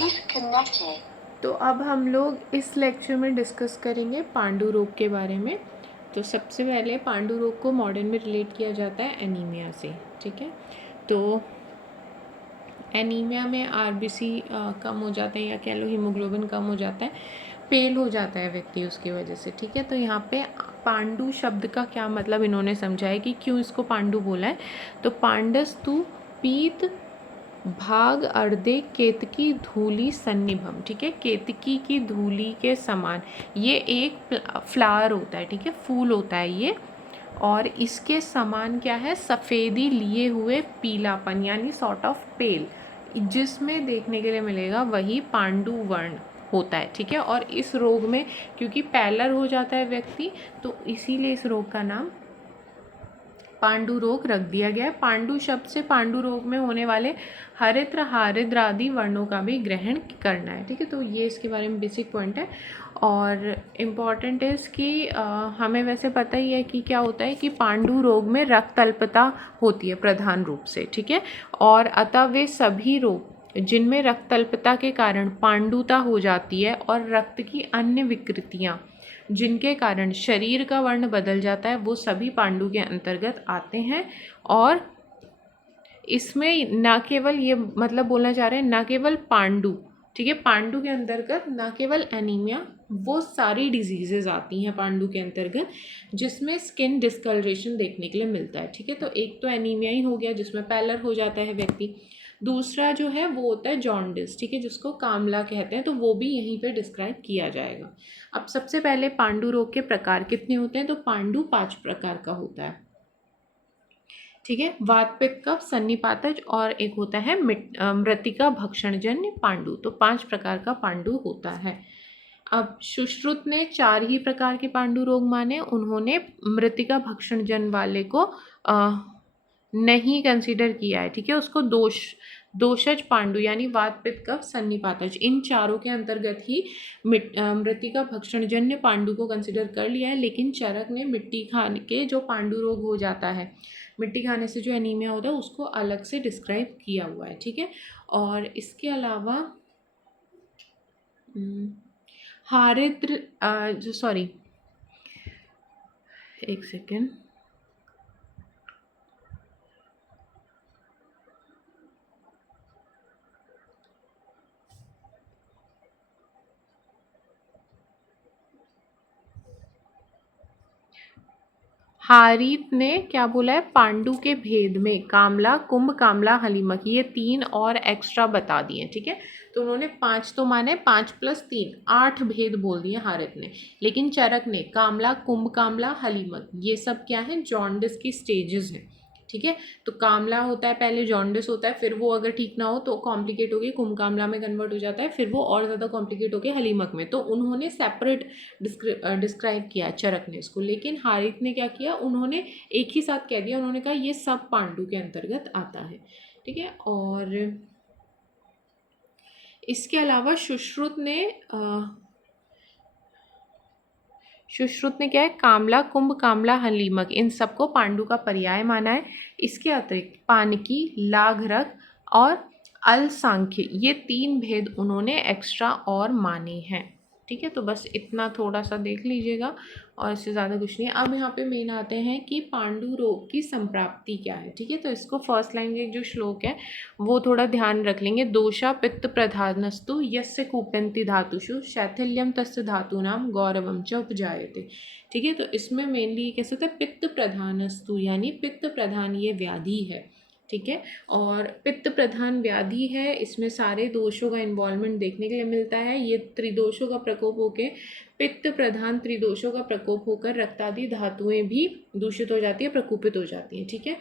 Disconnected. तो अब हम लोग इस लेक्चर में डिस्कस करेंगे पांडु रोग के बारे में। तो सबसे पहले पांडु रोग को मॉडर्न में रिलेट किया जाता है एनीमिया से, ठीक है। तो एनीमिया में आरबीसी कम हो जाता है, या कह लो हीमोग्लोबिन कम हो जाता है, पेल हो जाता है व्यक्ति उसकी वजह से, ठीक है। तो यहाँ पे पांडु शब्द का क्या मतलब इन्होंने समझा है कि क्यों इसको पांडु बोला है। तो पांडस्तु पीत भाग अर्धे केतकी धूली सन्निभम, ठीक है। केतकी की धूली के समान ये एक फ्लावर होता है, ठीक है, फूल होता है ये, और इसके समान क्या है, सफ़ेदी लिए हुए पीलापन, यानी सॉर्ट ऑफ पेल, जिसमें देखने के लिए मिलेगा वही पांडु वर्ण होता है, ठीक है। और इस रोग में क्योंकि पैलर हो जाता है व्यक्ति, तो इसीलिए इस रोग का नाम पांडु रोग रख दिया गया है। पांडु शब्द से पांडु रोग में होने वाले हरिद्र हारिद्र आदि वर्णों का भी ग्रहण करना है, ठीक है। तो ये इसके बारे में बेसिक पॉइंट है। और इम्पॉर्टेंट है कि हमें वैसे पता ही है कि क्या होता है कि पांडु रोग में रक्त अल्पता होती है प्रधान रूप से, ठीक है। और अतः वे सभी रोग जिनमें रक्त अल्पता के कारण पांडुता हो जाती है और रक्त की अन्य विकृतियाँ जिनके कारण शरीर का वर्ण बदल जाता है, वो सभी पांडु के अंतर्गत आते हैं। और इसमें न केवल ये मतलब बोलना चाह रहे हैं, न केवल पांडु, ठीक है, पांडु के अंतर्गत न केवल एनीमिया, वो सारी डिजीजेज आती हैं पांडु के अंतर्गत जिसमें स्किन डिस्कलरेशन देखने के लिए मिलता है, ठीक है। तो एक तो एनीमिया ही हो गया जिसमें पैलर हो जाता है व्यक्ति। दूसरा जो है वो होता है जॉन्डिस, ठीक है, जिसको कामला कहते हैं, तो वो भी यहीं पे डिस्क्राइब किया जाएगा। अब सबसे पहले पांडु रोग के प्रकार कितने होते हैं। तो पांडु 5 प्रकार का होता है, ठीक है। वात पित्त कफ सन्निपातज और एक होता है मृतिका भक्षणजन्य पांडु। तो 5 प्रकार का पांडु होता है। अब सुश्रुत ने 4 ही प्रकार के पांडु रोग माने। उन्होंने मृतिका भक्षणजन्य वाले को नहीं कंसीडर किया है, ठीक है। उसको दोषज पांडु यानी वात पित्त कफ सन्निपातज, इन चारों के अंतर्गत ही मृतिका भक्षणजन्य पांडु को कंसीडर कर लिया है। लेकिन चरक ने मिट्टी खाने के जो पांडु रोग हो जाता है, मिट्टी खाने से जो एनीमिया होता है, उसको अलग से डिस्क्राइब किया हुआ है, ठीक है। और इसके अलावा हारिद्र जो सॉरी एक सेकेंड, हारीत ने क्या बोला है, पांडु के भेद में कामला कुंभ कामला हलीमक, ये 3 और एक्स्ट्रा बता दिए, ठीक है। तो उन्होंने 5 तो माने, 5 + 3 8 भेद बोल दिए हारित ने। लेकिन चरक ने कामला कुंभ कामला हलीमक, ये सब क्या है, जॉन्डिस की स्टेजेस हैं, ठीक है। तो कामला होता है पहले, जॉन्डिस होता है, फिर वो अगर ठीक ना हो तो कॉम्प्लिकेट होगी कुंभ कामला में कन्वर्ट हो जाता है, फिर वो और ज़्यादा कॉम्प्लिकेट होकर हलीमक में। तो उन्होंने सेपरेट डिस्क्राइब किया चरक ने इसको। लेकिन हारित ने क्या किया, उन्होंने एक ही साथ कह दिया, उन्होंने कहा ये सब पांडु के अंतर्गत आता है, ठीक है। और इसके अलावा सुश्रुत ने क्या है, कामला कुंभ कामला हलीमक, इन सबको पांडु का पर्याय माना है। इसके अतिरिक्त पानकी लाघरक और अल सांख्य, ये 3 भेद उन्होंने एक्स्ट्रा और माने हैं, ठीक है। तो बस इतना थोड़ा सा देख लीजिएगा और इससे ज़्यादा कुछ नहीं है। अब यहाँ पे मेन आते हैं कि पांडु रोग की संप्राप्ति क्या है, ठीक है। तो इसको फर्स्ट लाइन के जो श्लोक है वो थोड़ा ध्यान रख लेंगे। दोषा पित्त प्रधानस्तु यस्य कूपन्ति धातुषु शैथिल्यम तस्य धातूनाम गौरवम च उपजायते, ठीक है। तो इसमें मेनली कैसे होता है, पित्त प्रधानस्तु यानी पित्त प्रधान ये व्याधि है, ठीक है। और पित्त प्रधान व्याधि है, इसमें सारे दोषों का इन्वॉल्वमेंट देखने के लिए मिलता है। ये त्रिदोषों का प्रकोप होकर, पित्त प्रधान त्रिदोषों का प्रकोप होकर रक्तादि धातुएं भी दूषित हो जाती है, प्रकोपित हो जाती हैं, ठीक है।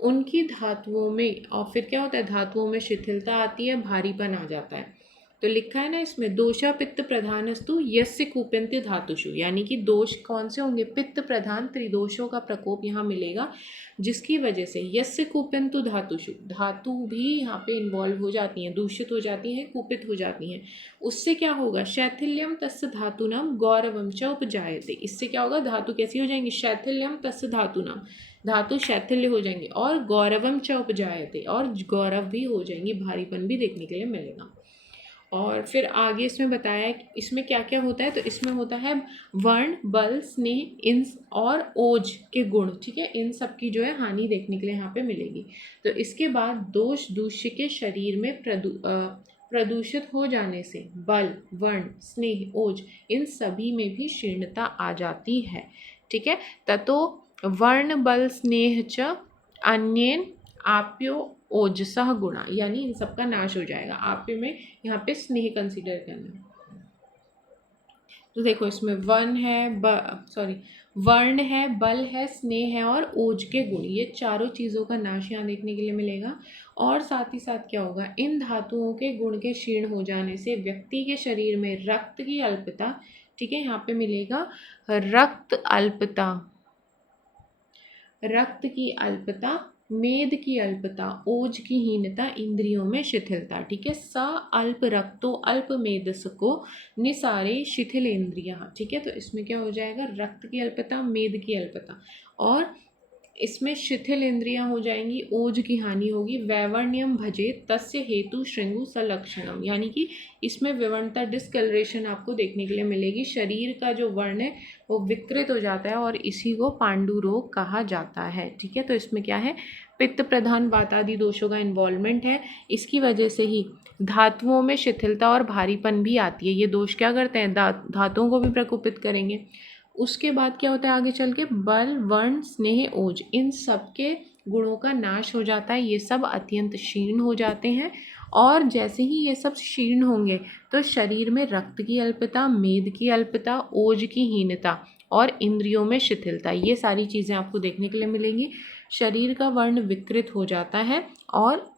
उनकी धातुओं में, और फिर क्या होता है, धातुओं में शिथिलता आती है, भारीपन आ जाता है। तो लिखा है ना इसमें, दोषा पित्त प्रधानस्तु यस्य कूपन्ति धातुषु, यानी कि दोष कौन से होंगे, पित्त प्रधान त्रिदोषों का प्रकोप यहाँ मिलेगा, जिसकी वजह से यस्य कूपन्तु धातुषु, धातु भी यहाँ पे इन्वॉल्व हो जाती हैं, दूषित हो जाती हैं, कुपित हो जाती हैं। उससे क्या होगा, शैथिल्यम तस्य धातुनाम गौरवम च उपजायते, इससे क्या होगा, धातु कैसी हो जाएंगी, शैथिल्यम तस्य धातुनाम, धातु शैथिल्य हो जाएंगे, और गौरवम च उपजायते, और गौरव भी हो जाएंगी, भारीपन भी देखने के लिए मिलेगा। और फिर आगे इसमें बताया कि इसमें क्या क्या होता है। तो इसमें होता है वर्ण, बल, स्नेह, इन और ओज के गुण, ठीक है। इन सब की जो है हानि देखने के लिए यहाँ पे मिलेगी। तो इसके बाद दोष दूष्य के शरीर में प्रदूषित हो जाने से बल, वर्ण, स्नेह, ओज इन सभी में भी क्षीणता आ जाती है, ठीक है। ततो वर्ण बल स्नेह च अन्येन आप्यो ओजसः गुणा, यानी इन सब का नाश हो जाएगा। आप्य में यहाँ पे स्नेह कंसीडर करना है। तो देखो इसमें वर्ण है, बल है, स्नेह है और ओज के गुण, ये चारों चीज़ों का नाश यहाँ देखने के लिए मिलेगा। और साथ ही साथ क्या होगा, इन धातुओं के गुण के क्षीण हो जाने से व्यक्ति के शरीर में रक्त की अल्पता, ठीक है, यहाँ पे मिलेगा रक्त की अल्पता, मेद की अल्पता, ओज की हीनता, इंद्रियों में शिथिलता, ठीक है। स अल्प रक्तो अल्प मेदसको निसारे शिथिल इंद्रिया, ठीक है। तो इसमें क्या हो जाएगा, रक्त की अल्पता, मेद की अल्पता और इसमें शिथिल इंद्रियां हो जाएंगी, ओज की हानि होगी। वैवर्ण्यम भजे तस्य हेतु श्रृंगु सलक्षणम, यानी कि इसमें विवर्णता, डिस्कलरेशन आपको देखने के लिए मिलेगी। शरीर का जो वर्ण है वो विकृत हो जाता है और इसी को पांडु रोग कहा जाता है, ठीक है। तो इसमें क्या है, पित्त प्रधान वात आदि दोषों का इन्वॉल्वमेंट है। इसकी वजह से ही धातुओं में शिथिलता और भारीपन भी आती है। ये दोष क्या करते हैं, धातुओं को भी प्रकोपित करेंगे। उसके बाद क्या होता है आगे चल के, बल, वर्ण, स्नेह, ओज इन सब के गुणों का नाश हो जाता है। ये सब अत्यंत क्षीण हो जाते हैं और जैसे ही ये सब क्षीण होंगे तो शरीर में रक्त की अल्पता, मेद की अल्पता, ओज की हीनता और इंद्रियों में शिथिलता, ये सारी चीज़ें आपको देखने के लिए मिलेंगी। शरीर का वर्ण विकृत हो जाता है और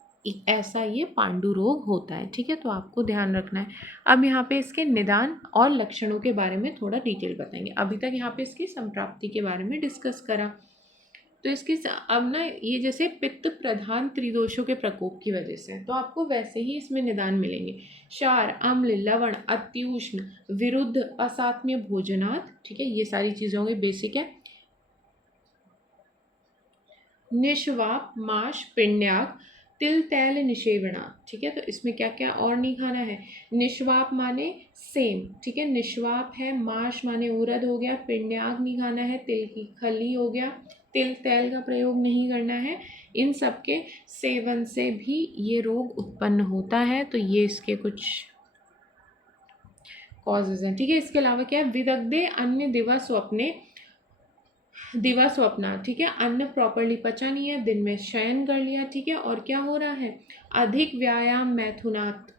ऐसा ये पांडु रोग होता है, ठीक है। तो आपको ध्यान रखना है। अब यहाँ पे इसके निदान और लक्षणों के बारे में थोड़ा डिटेल बताएंगे। अभी तक यहाँ पे इसकी संप्राप्ति के बारे में डिस्कस करा। तो इसकी अब ना ये जैसे पित्त प्रधान त्रिदोषों के प्रकोप की वजह से, तो आपको वैसे ही इसमें निदान मिलेंगे। क्षार, अम्ल, लवण, अत्युष्ण, विरुद्ध, असात्म्य भोजनात्, ठीक है। ये सारी चीज़ों के बेसिक है। निश्वाप, माश, पिंड्याक, तिल तैल निषेवणा, ठीक है। तो इसमें क्या क्या और नहीं खाना है। निश्वाप माने सेम, ठीक है। निश्वाप है, माश माने उड़द हो गया, पिंड्याक नहीं खाना है, तिल की खली हो गया, तिल तैल का प्रयोग नहीं करना है। इन सब के सेवन से भी ये रोग उत्पन्न होता है। तो ये इसके कुछ कॉजेज हैं, ठीक है। इसके अलावा क्या है, विदग्धे अन्य दिवा स्वप्ना, ठीक है। अन्न प्रॉपरली पचा नहीं है, दिन में शयन कर लिया, ठीक है। और क्या हो रहा है, अधिक व्यायाम मैथुनात्,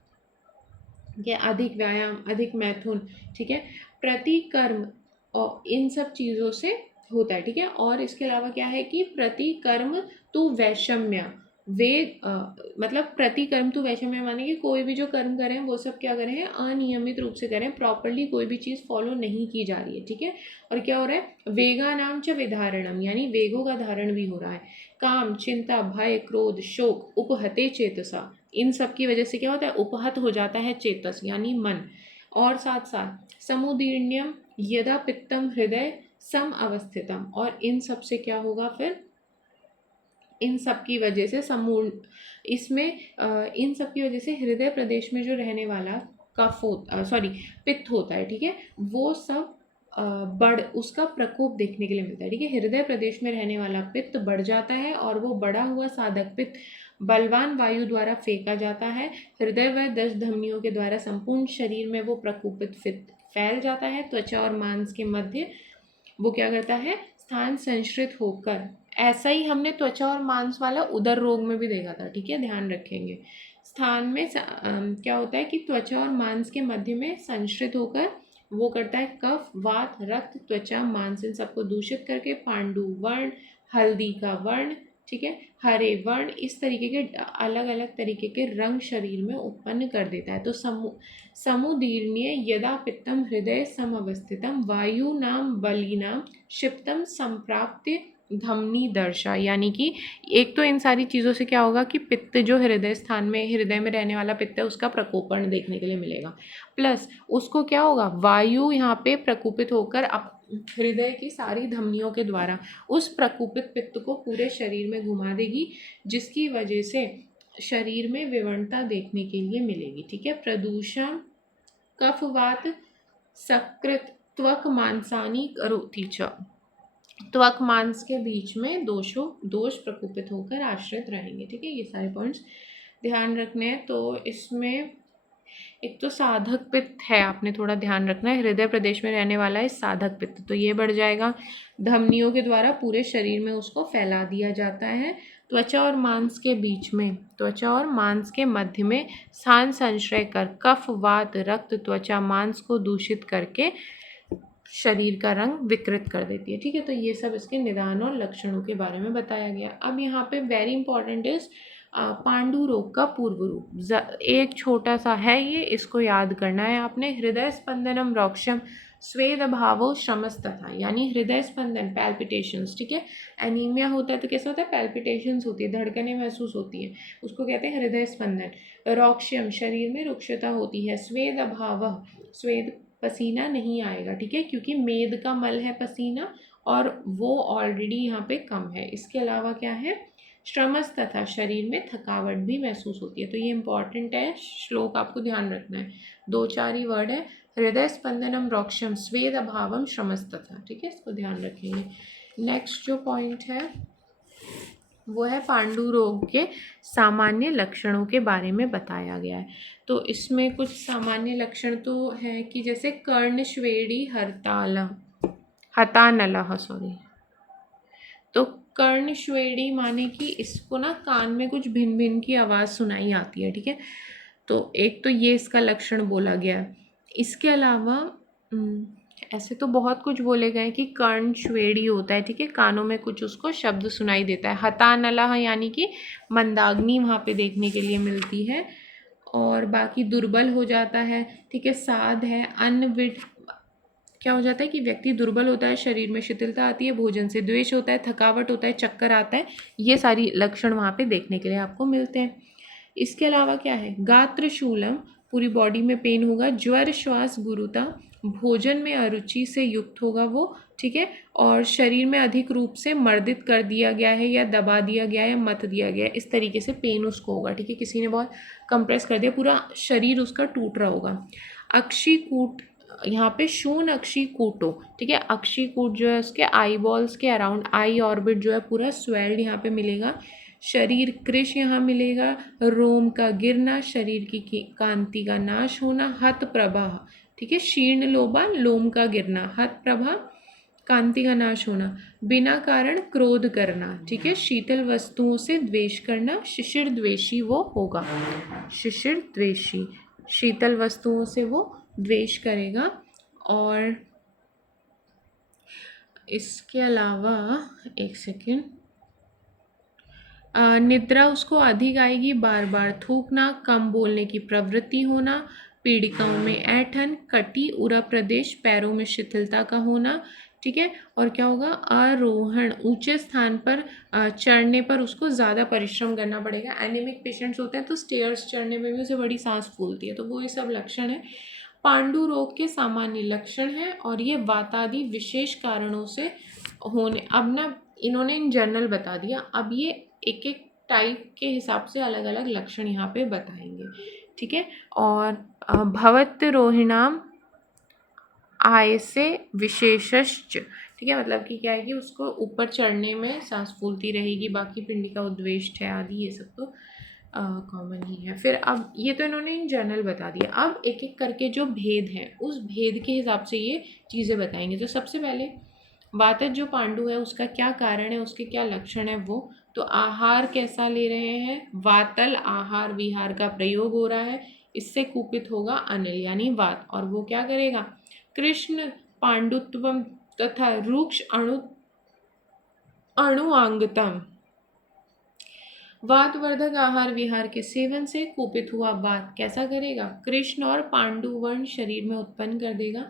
अधिक व्यायाम, अधिक मैथुन, ठीक है, प्रतिकर्म और इन सब चीज़ों से होता है, ठीक है। और इसके अलावा क्या है कि प्रतिकर्म तु वैषम्य, मतलब प्रतिकर्म तु वैषम्य माने कि कोई भी जो कर्म करें वो सब क्या करें, अनियमित रूप से करें, प्रॉपरली कोई भी चीज़ फॉलो नहीं की जा रही है, ठीक है। और क्या हो रहा है, वेगा नाम च विधारणम, यानी वेगों का धारण भी हो रहा है। काम, चिंता, भय, क्रोध, शोक, उपहते चेतसा, इन सब की वजह से क्या होता है, उपहत हो जाता है चेतस यानी मन। और साथ साथ समुदीर्ण्यम यदा पित्तम हृदय सम अवस्थितम, और इन सब से क्या होगा फिर, इन सब की वजह से इन सब की वजह से हृदय प्रदेश में जो रहने वाला पित्त होता है, ठीक है, वो सब उसका प्रकोप देखने के लिए मिलता है, ठीक है। हृदय प्रदेश में रहने वाला पित्त बढ़ जाता है और वो बढ़ा हुआ साधक पित्त बलवान वायु द्वारा फेंका जाता है। हृदय व 10 धमनियों के द्वारा संपूर्ण शरीर में वो प्रकोपित पित्त फैल जाता है। त्वचा और मांस के मध्य वो क्या करता है, स्थान संश्रित होकर, ऐसा ही हमने त्वचा और मांस वाला उदर रोग में भी देखा था, ठीक है, ध्यान रखेंगे। स्थान में क्या होता है कि त्वचा और मांस के मध्य में संश्रित होकर वो करता है कफ, वात, रक्त, त्वचा, मांस इन सबको दूषित करके पांडु वर्ण, हल्दी का वर्ण, ठीक है, हरे वर्ण, इस तरीके के अलग अलग तरीके के रंग शरीर में उत्पन्न कर देता है। तो समुदीर्ण्य यदा पित्तम हृदय समवस्थितम वायु नाम बलिनाम क्षिप्तम संप्राप्त धमनी दर्शा, यानी कि एक तो इन सारी चीज़ों से क्या होगा कि पित्त जो हृदय स्थान में, हृदय में रहने वाला पित्त है, उसका प्रकोपण देखने के लिए मिलेगा। प्लस उसको क्या होगा, वायु यहाँ पे प्रकोपित होकर हृदय की सारी धमनियों के द्वारा उस प्रकोपित पित्त को पूरे शरीर में घुमा देगी, जिसकी वजह से शरीर में विवरणता देखने के लिए मिलेगी। ठीक है, प्रदूषण कफवात सकृत त्वक मांसानी करोति च, त्वक मांस के बीच में दोष प्रकोपित होकर आश्रित रहेंगे। ठीक है, ये सारे पॉइंट्स ध्यान रखने हैं। तो इसमें एक तो साधक पित्त है, आपने थोड़ा ध्यान रखना है, हृदय प्रदेश में रहने वाला है साधक पित्त, तो ये बढ़ जाएगा। धमनियों के द्वारा पूरे शरीर में उसको फैला दिया जाता है। त्वचा और मांस के बीच में, त्वचा और मांस के मध्य में स्थान संश्रय कर कफ वात रक्त त्वचा मांस को दूषित करके शरीर का रंग विकृत कर देती है। ठीक है, तो ये सब इसके निदान और लक्षणों के बारे में बताया गया। अब यहाँ पे वेरी इंपॉर्टेंट इज पांडु रोग का पूर्व रूप। एक छोटा सा है ये, इसको याद करना है आपने। हृदय स्पंदनम रौक्ष्यम स्वेद अभावो श्रमस्तथा, यानी हृदय स्पंदन पैल्पिटेशंस। ठीक है, एनीमिया होता है तो कैसा होता है, पैल्पिटेशंस होती है, धड़कनें महसूस होती हैं, उसको कहते हैं हृदय स्पंदन। रौक्ष्यम शरीर में रुक्षता होती है। स्वेद अभाव, स्वेद पसीना नहीं आएगा। ठीक है, क्योंकि मेद का मल है पसीना और वो ऑलरेडी यहाँ पे कम है। इसके अलावा क्या है, श्रमस तथा शरीर में थकावट भी महसूस होती है। तो ये इंपॉर्टेंट है, श्लोक आपको ध्यान रखना है, 2-4 ही वर्ड है। हृदय स्पंदनम रौक्ष्यम स्वेद अभावम श्रमस तथा। ठीक है, इसको ध्यान रखेंगे। नेक्स्ट जो पॉइंट है वो है पांडु रोग के सामान्य लक्षणों के बारे में बताया गया है। तो इसमें कुछ सामान्य लक्षण तो है कि जैसे कर्णश्वेड़ी हतानलह, सॉरी, तो कर्णश्वेड़ी माने कि इसको ना कान में कुछ भिन भिन की आवाज़ सुनाई आती है। ठीक है, तो एक तो ये इसका लक्षण बोला गया है। इसके अलावा ऐसे तो बहुत कुछ बोले गए कि कर्ण श्वेड़ी होता है। ठीक है, कानों में कुछ उसको शब्द सुनाई देता है। हतानलह यानी कि मंदाग्नि वहाँ पे देखने के लिए मिलती है। और बाकी दुर्बल हो जाता है। ठीक है, साध है, अनविट, क्या हो जाता है कि व्यक्ति दुर्बल होता है, शरीर में शिथिलता आती है, भोजन से द्वेष होता है, थकावट होता है, चक्कर आता है। ये सारी लक्षण वहाँ पे देखने के लिए आपको मिलते हैं। इसके अलावा क्या है, गात्रशूलम, पूरी बॉडी में पेन होगा। ज्वर श्वास गुरुता, भोजन में अरुचि से युक्त होगा वो। ठीक है, और शरीर में अधिक रूप से मर्दित कर दिया गया है या दबा दिया गया है या मत दिया गया है, इस तरीके से पेन उसको होगा। ठीक है, किसी ने बहुत कंप्रेस कर दिया, पूरा शरीर उसका टूट रहा होगा। अक्षिकूट, यहाँ पे शून अक्षिकूटो। ठीक है, अक्षिकूट जो है उसके आई बॉल्स के अराउंड, आई ऑर्बिट जो है पूरा स्वेल्ड यहाँ पे मिलेगा। शरीर कृश यहाँ मिलेगा। रोम का गिरना, शरीर की कांति का नाश होना। हत प्रभा, ठीक है, शीर्ण लोबा, लोम का गिरना। हत प्रभा, कांति का नाश होना। बिना कारण क्रोध करना। ठीक है, शीतल वस्तुओं से द्वेष करना। शिशिर द्वेषी वो होगा, शिशिर द्वेषी, शीतल वस्तुओं से वो द्वेष करेगा। और इसके अलावा एक सेकेंड, निद्रा उसको अधिक आएगी, बार बार थूकना, कम बोलने की प्रवृत्ति होना, पीड़िकाओं में ऐठन, कटी उरा प्रदेश, पैरों में शिथिलता का होना। ठीक है, और क्या होगा, आरोहण, ऊंचे स्थान पर चढ़ने पर उसको ज़्यादा परिश्रम करना पड़ेगा। एनीमिक पेशेंट्स होते हैं तो स्टेयर्स चढ़ने में भी उसे बड़ी सांस फूलती है। तो वो ये सब लक्षण है, पांडु रोग के सामान्य लक्षण हैं। और ये वातादि विशेष कारणों से होने, अब ना इन्होंने इन जनरल बता दिया, अब ये एक एक टाइप के हिसाब से अलग अलग लक्षण यहाँ पे बताएंगे। ठीक है, और भवत रोहिणाम आय से विशेषश्च। ठीक है, मतलब कि क्या है कि उसको ऊपर चढ़ने में सांस फूलती रहेगी, बाकी पिंडी का उद्वेष्ट है आदि, ये सब तो कॉमन ही है। फिर अब ये तो इन्होंने इन जनरल बता दिया, अब एक एक करके जो भेद हैं उस भेद के हिसाब से ये चीज़ें बताएंगे। तो सबसे पहले वातज जो पांडु है उसका क्या कारण है, उसके क्या लक्षण है वो। तो आहार कैसा ले रहे हैं, वातल आहार विहार का प्रयोग हो रहा है, इससे कुपित होगा अनिल यानी वात, और वो क्या करेगा, कृष्ण पांडुत्वम तथा रूक्ष अणुआंगतम, वातवर्धक आहार विहार के सेवन से कुपित हुआ वात कैसा करेगा, कृष्ण और पांडुवर्ण शरीर में उत्पन्न कर देगा।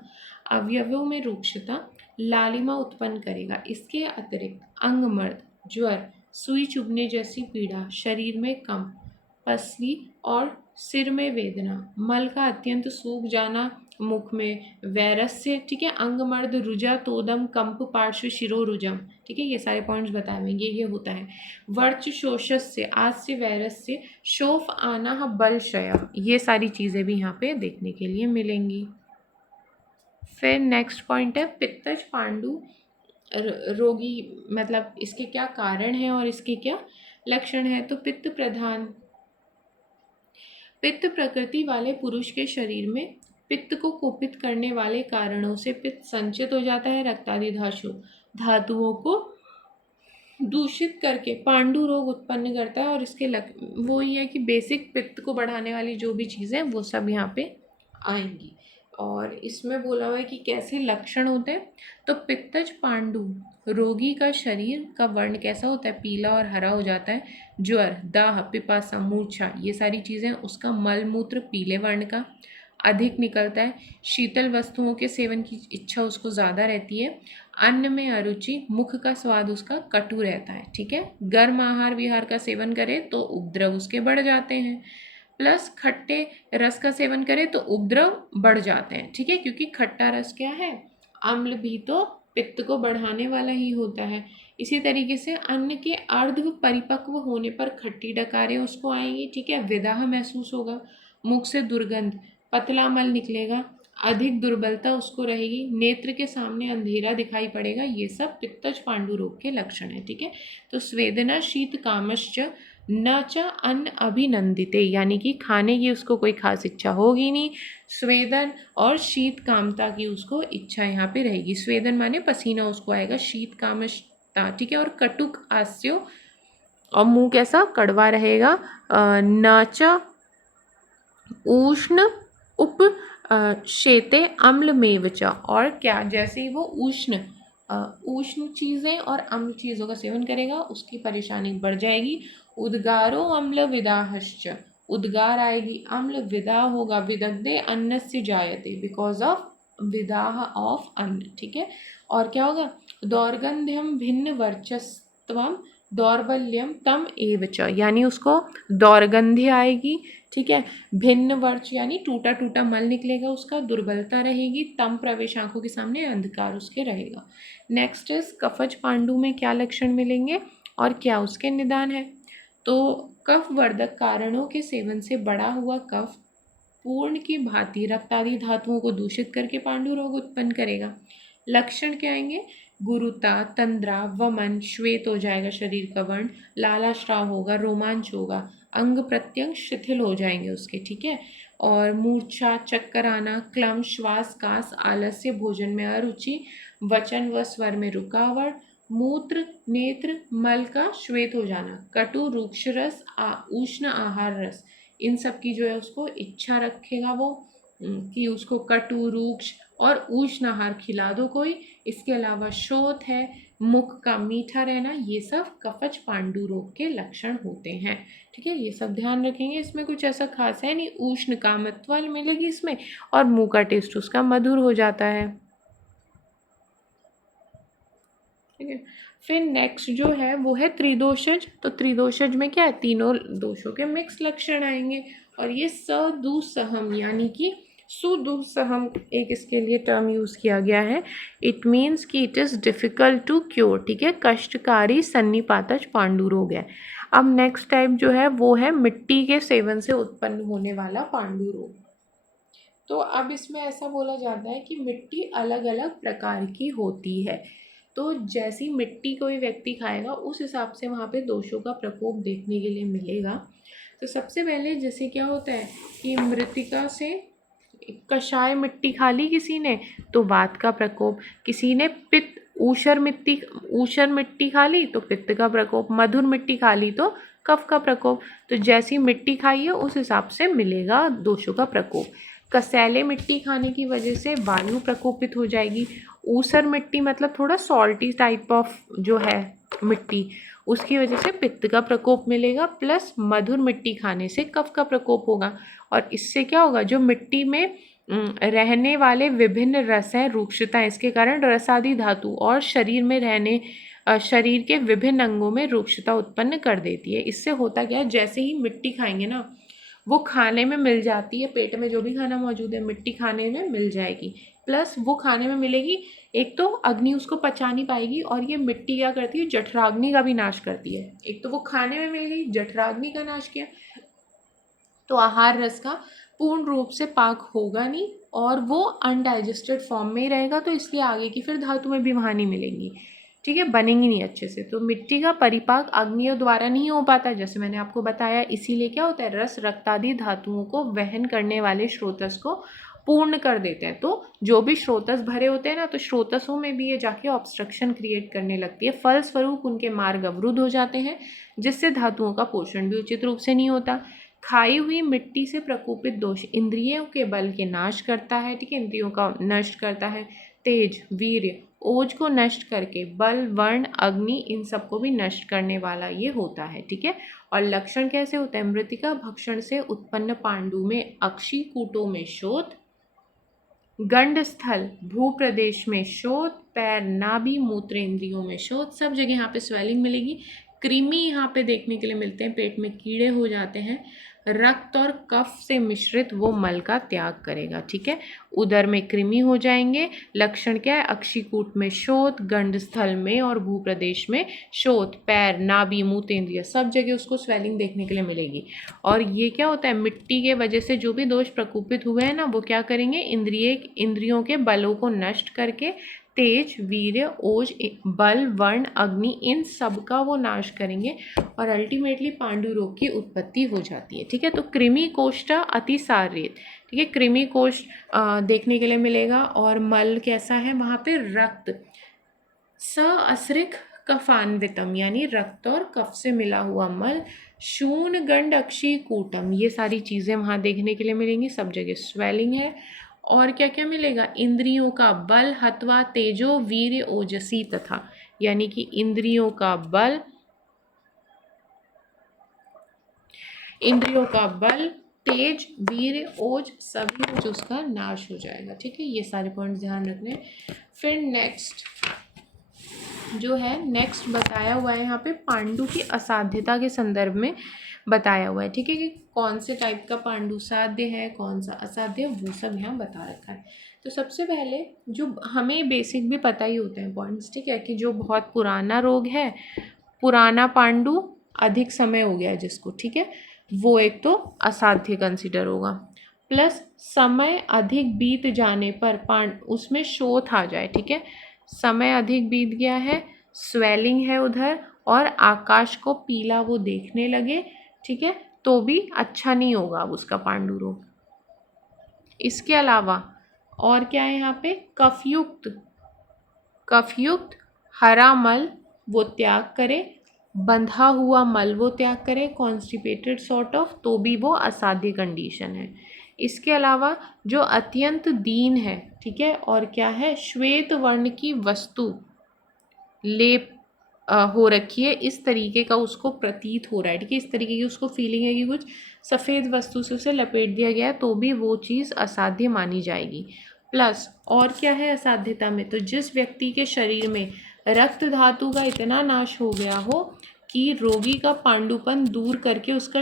अवयवों में रूक्षता, लालिमा उत्पन्न करेगा। इसके अतिरिक्त अंगमर्द, ज्वर, सुई चुभने जैसी पीड़ा, शरीर में कंप, पसली और सिर में वेदना, मल का अत्यंत सूख जाना, मुख में वैरस्य, ठीक है, अंगमर्द रुजा तोदम कंप पार्श्व शिरोरुजम, ठीक है, ये सारे पॉइंट्स बताएंगे। ये होता है वर्च शोषस्य आस्य वैरस्य शोफ आना बलशय, ये सारी चीज़ें भी यहाँ पे देखने के लिए मिलेंगी। फिर नेक्स्ट पॉइंट है पित्तज पांडु रोगी, मतलब इसके क्या कारण हैं और इसके क्या लक्षण हैं। तो पित्त प्रधान, पित्त प्रकृति वाले पुरुष के शरीर में पित्त को कुपित करने वाले कारणों से पित्त संचित हो जाता है, रक्तादि धातुओं को दूषित करके पांडु रोग उत्पन्न करता है। और इसके वो ये है कि बेसिक पित्त को बढ़ाने वाली जो भी चीज़ें वो सब यहाँ पे आएंगी। और इसमें बोला हुआ है कि कैसे लक्षण होते हैं। तो पित्तज पांडु रोगी का शरीर का वर्ण कैसा होता है, पीला और हरा हो जाता है। ज्वर, दाह, पिपासा, मूर्छा, ये सारी चीज़ें, उसका मल मूत्र पीले वर्ण का अधिक निकलता है। शीतल वस्तुओं के सेवन की इच्छा उसको ज़्यादा रहती है। अन्न में अरुचि, मुख का स्वाद उसका कटु रहता है, ठीक है। गर्म आहार विहार का सेवन करे तो उपद्रव उसके बढ़ जाते हैं। प्लस खट्टे रस का सेवन करे तो उपद्रव बढ़ जाते हैं, ठीक है, क्योंकि खट्टा रस क्या है, अम्ल भी तो पित्त को बढ़ाने वाला ही होता है। इसी तरीके से अन्न के अर्ध परिपक्व होने पर खट्टी डकारें उसको आएंगी, ठीक है, विदाह महसूस होगा, मुख से दुर्गंध, पतला मल निकलेगा, अधिक दुर्बलता उसको रहेगी, नेत्र के सामने अंधेरा दिखाई पड़ेगा। ये सब पित्तज पांडु रोग के लक्षण है, ठीक है। तो स्वेदना शीत कामश्च न च अन्न अभिनंदिते, यानी कि खाने की उसको कोई खास इच्छा होगी नहीं। स्वेदन और शीत कामता की उसको इच्छा यहाँ पे रहेगी। स्वेदन माने पसीना उसको आएगा, शीत कामता, ठीक है, और कटुक आस्यो, और मुंह कैसा कड़वा रहेगा। न च उष्ण उप शेते अम्ल मेवच, और क्या, जैसे ही वो उष्ण चीज़ें और अम्ल चीज़ों का सेवन करेगा उसकी परेशानी बढ़ जाएगी। उद्गारो अम्ल विदाहश्च, उद्गार आएगी, अम्ल विदा होगा, विदग्धे अन्नस्य जायते, बिकॉज ऑफ विदाह ऑफ अन्न, ठीक है। और क्या होगा, दौर्गंध्यम भिन्न वर्चस्वम दौर्बल्यम तम एवच, यानी उसको दौर्गंध्य आएगी, ठीक है, भिन्न वर्च यानी टूटा टूटा मल निकलेगा उसका, दुर्बलता रहेगी, तम प्रवेश आंखों के सामने अंधकार उसके रहेगा। नेक्स्ट इज कफज पांडु में क्या लक्षण मिलेंगे और क्या उसके निदान है। तो कफ वर्धक कारणों के सेवन से बड़ा हुआ कफ पूर्ण की भांति रक्तादि धातुओं को दूषित करके पांडु रोग उत्पन्न करेगा। लक्षण क्या आएंगे, गुरुता, तंद्रा, वमन, श्वेत हो जाएगा शरीर का वर्ण, लालाश्राव होगा, रोमांच होगा, अंग प्रत्यंग शिथिल हो जाएंगे उसके, ठीक है। और मूर्छा, चक्कर आना, क्लम, श्वास, कास, आलस्य, भोजन में अरुचि, वचन व स्वर में रुकावट, मूत्र, नेत्र, मल का श्वेत हो जाना, कटु, रूक्ष रस, उष्ण आहार रस, इन सब की जो है उसको इच्छा रखेगा वो कि उसको कटु, रूक्ष और उष्ण आहार खिला दो कोई। इसके अलावा शोथ है, मुख का मीठा रहना, ये सब कफज पांडु रोग के लक्षण होते हैं, ठीक है। ये सब ध्यान रखेंगे, इसमें कुछ ऐसा खास है नहीं, उष्ण कामत्व मिलेगी इसमें और मुंह का टेस्ट उसका मधुर हो जाता है, ठीक है। फिर नेक्स्ट जो है वो है त्रिदोषज। तो त्रिदोषज में क्या है, तीनों दोषों के मिक्स लक्षण आएंगे। और ये सदुसहम यानी कि सुदुसहम एक इसके लिए टर्म यूज़ किया गया है। इट मीन्स कि it is difficult to cure, ठीक है, कष्टकारी सन्निपातज पांडु रोग है। अब नेक्स्ट टाइप जो है वो है मिट्टी के सेवन से उत्पन्न होने वाला पांडु रोग। तो अब इसमें ऐसा बोला जाता है कि मिट्टी अलग अलग प्रकार की होती है। तो जैसी मिट्टी कोई व्यक्ति खाएगा उस हिसाब से वहाँ पे दोषों का प्रकोप देखने के लिए मिलेगा। तो सबसे पहले जैसे क्या होता है कि मृतिका से कषाय मिट्टी खा ली किसी ने तो वात का प्रकोप, किसी ने पित्त ऊषर मिट्टी खा ली तो पित्त का प्रकोप, मधुर मिट्टी खा ली तो कफ का प्रकोप। तो जैसी मिट्टी खाई है उस हिसाब से मिलेगा दोषों का प्रकोप। कसैले मिट्टी खाने की वजह से वायु प्रकोपित हो जाएगी। ऊसर मिट्टी मतलब थोड़ा सॉल्टी टाइप ऑफ जो है मिट्टी, उसकी वजह से पित्त का प्रकोप मिलेगा। प्लस मधुर मिट्टी खाने से कफ का प्रकोप होगा। और इससे क्या होगा, जो मिट्टी में रहने वाले विभिन्न रस हैं, रूक्षता, इसके कारण रसादि धातु और शरीर में रहने शरीर के विभिन्न अंगों में रूक्षता उत्पन्न कर देती है। इससे होता क्या है, जैसे ही मिट्टी खाएंगे ना वो खाने में मिल जाती है, पेट में जो भी खाना मौजूद है मिट्टी खाने में मिल जाएगी, प्लस वो खाने में मिलेगी, एक तो अग्नि उसको पचा नहीं पाएगी, और ये मिट्टी क्या करती है, जठराग्नि का भी नाश करती है। एक तो वो खाने में मिल गई, जठराग्नि का नाश किया, तो आहार रस का पूर्ण रूप से पाक होगा नहीं और वो अनडाइजेस्टेड फॉर्म में ही रहेगा, तो इसलिए आगे की फिर धातुएं भी वहाँ नहीं मिलेंगी, ठीक है, बनेंगी नहीं अच्छे से। तो मिट्टी का परिपाक अग्नियों द्वारा नहीं हो पाता, जैसे मैंने आपको बताया, इसीलिए क्या होता है, रस रक्त आदि धातुओं को वहन करने वाले स्रोतस को पूर्ण कर देते हैं। तो जो भी स्रोतस भरे होते हैं ना, तो स्रोतसों में भी ये जाके ऑब्स्ट्रक्शन क्रिएट करने लगती है, फलस्वरूप उनके मार्ग अवरुद्ध हो जाते हैं, जिससे धातुओं का पोषण भी उचित रूप से नहीं होता। खाई हुई मिट्टी से प्रकोपित दोष इंद्रियों के बल के नाश करता है, ठीक है, इंद्रियों का नष्ट करता है। तेज, वीर्य, ओज को नष्ट करके बल, वर्ण, अग्नि इन सबको भी नष्ट करने वाला ये होता है, ठीक है। और लक्षण कैसे होता है, मृतिका भक्षण से उत्पन्न पांडु में अक्षी कूटों में शोथ, गंड स्थल भू प्रदेश में शोथ, पैर, नाभि, मूत्र इंद्रियों में शोथ, सब जगह यहाँ पे स्वेलिंग मिलेगी। कृमि यहाँ पे देखने के लिए मिलते हैं, पेट में कीड़े हो जाते हैं। रक्त और कफ से मिश्रित वो मल का त्याग करेगा, ठीक है। उदर में कृमि हो जाएंगे। लक्षण क्या है, अक्षिकूट में शोथ, गंड स्थल में और भू प्रदेश में शोथ, पैर, नाभि, मूत्र इंद्रिय सब जगह उसको स्वेलिंग देखने के लिए मिलेगी। और ये क्या होता है, मिट्टी के वजह से जो भी दोष प्रकोपित हुए हैं ना, वो क्या करेंगे, इंद्रियों के बलों को नष्ट करके तेज, वीर्य, ओज, बल, वर्ण, अग्नि इन सब का वो नाश करेंगे और अल्टीमेटली पांडु रोग की उत्पत्ति हो जाती है, ठीक है। तो कृमि कोष्ठा अतिसारित, ठीक है, कृमि कोष्ठ देखने के लिए मिलेगा। और मल कैसा है वहाँ पे, रक्त, असृक कफान्वितम यानी रक्त और कफ से मिला हुआ मल, शून, गंड, अक्षी, कूटम, ये सारी चीज़ें वहाँ देखने के लिए मिलेंगी, सब जगह स्वेलिंग है। और क्या क्या मिलेगा, इंद्रियों का बल, हत्वा, तेजो, वीर्य, ओजसी तथा, यानी कि इंद्रियों का बल, तेज, वीर्य, ओज सभी कुछ उसका नाश हो जाएगा, ठीक है। ये सारे पॉइंट्स ध्यान रखने। फिर नेक्स्ट बताया हुआ है यहाँ पे पांडु की असाध्यता के संदर्भ में बताया हुआ है, ठीक है, कि कौन से टाइप का पांडु साध्य है, कौन सा असाध्य, वो सब यहाँ बता रखा है। तो सबसे पहले जो हमें बेसिक भी पता ही होते हैं पॉइंट्स, ठीक है, कि जो बहुत पुराना रोग है, पुराना पांडु, अधिक समय हो गया जिसको, ठीक है, वो एक तो असाध्य कंसिडर होगा। प्लस समय अधिक बीत जाने पर उसमें शोथ आ जाए, ठीक है, समय अधिक बीत गया है, स्वेलिंग है उधर, और आकाश को पीला वो देखने लगे, ठीक है, तो भी अच्छा नहीं होगा अब उसका पांडु रोग। इसके अलावा और क्या है यहाँ पे, कफयुक्त हरा मल वो त्याग करे, बंधा हुआ मल वो त्याग करे, कॉन्स्टिपेटेड सॉर्ट ऑफ, तो भी वो असाध्य कंडीशन है। इसके अलावा जो अत्यंत दीन है, ठीक है, और क्या है, श्वेत वर्ण की वस्तु लेप हो रखी है, इस तरीके का उसको प्रतीत हो रहा है, ठीक है, इस तरीके की उसको फीलिंग है कि कुछ सफ़ेद वस्तु से उसे लपेट दिया गया है, तो भी वो चीज़ असाध्य मानी जाएगी। प्लस और क्या है असाध्यता में, तो जिस व्यक्ति के शरीर में रक्त धातु का इतना नाश हो गया हो कि रोगी का पांडुपन दूर करके उसका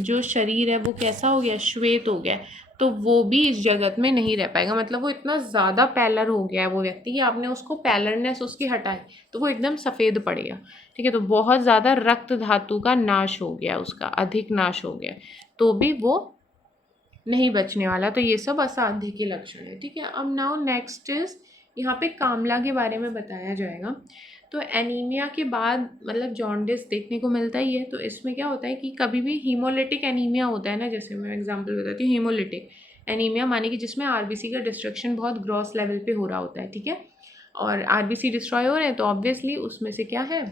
जो शरीर है वो कैसा हो गया, श्वेत हो गया, तो वो भी इस जगत में नहीं रह पाएगा। मतलब वो इतना ज़्यादा पैलर हो गया है वो व्यक्ति कि आपने उसको पैलरनेस उसकी हटाई तो वो एकदम सफ़ेद पड़ गया, ठीक है, तो बहुत ज़्यादा रक्त धातु का नाश हो गया, उसका अधिक नाश हो गया, तो भी वो नहीं बचने वाला। तो ये सब असाध्य के लक्षण है, ठीक है। अब नाउ नेक्स्ट इज यहाँ पे कामला के बारे में बताया जाएगा। तो एनीमिया के बाद मतलब जॉन्डिस देखने को मिलता ही है, तो इसमें क्या होता है कि कभी भी हीमोलिटिक एनीमिया होता है ना, जैसे मैं एग्जांपल बताती हूँ, हीमोलिटिक एनीमिया माने कि जिसमें आरबीसी का डिस्ट्रक्शन बहुत ग्रॉस लेवल पे हो रहा होता है, ठीक है, और आरबीसी डिस्ट्रॉय हो रहे हैं तो ऑब्वियसली उसमें से क्या है,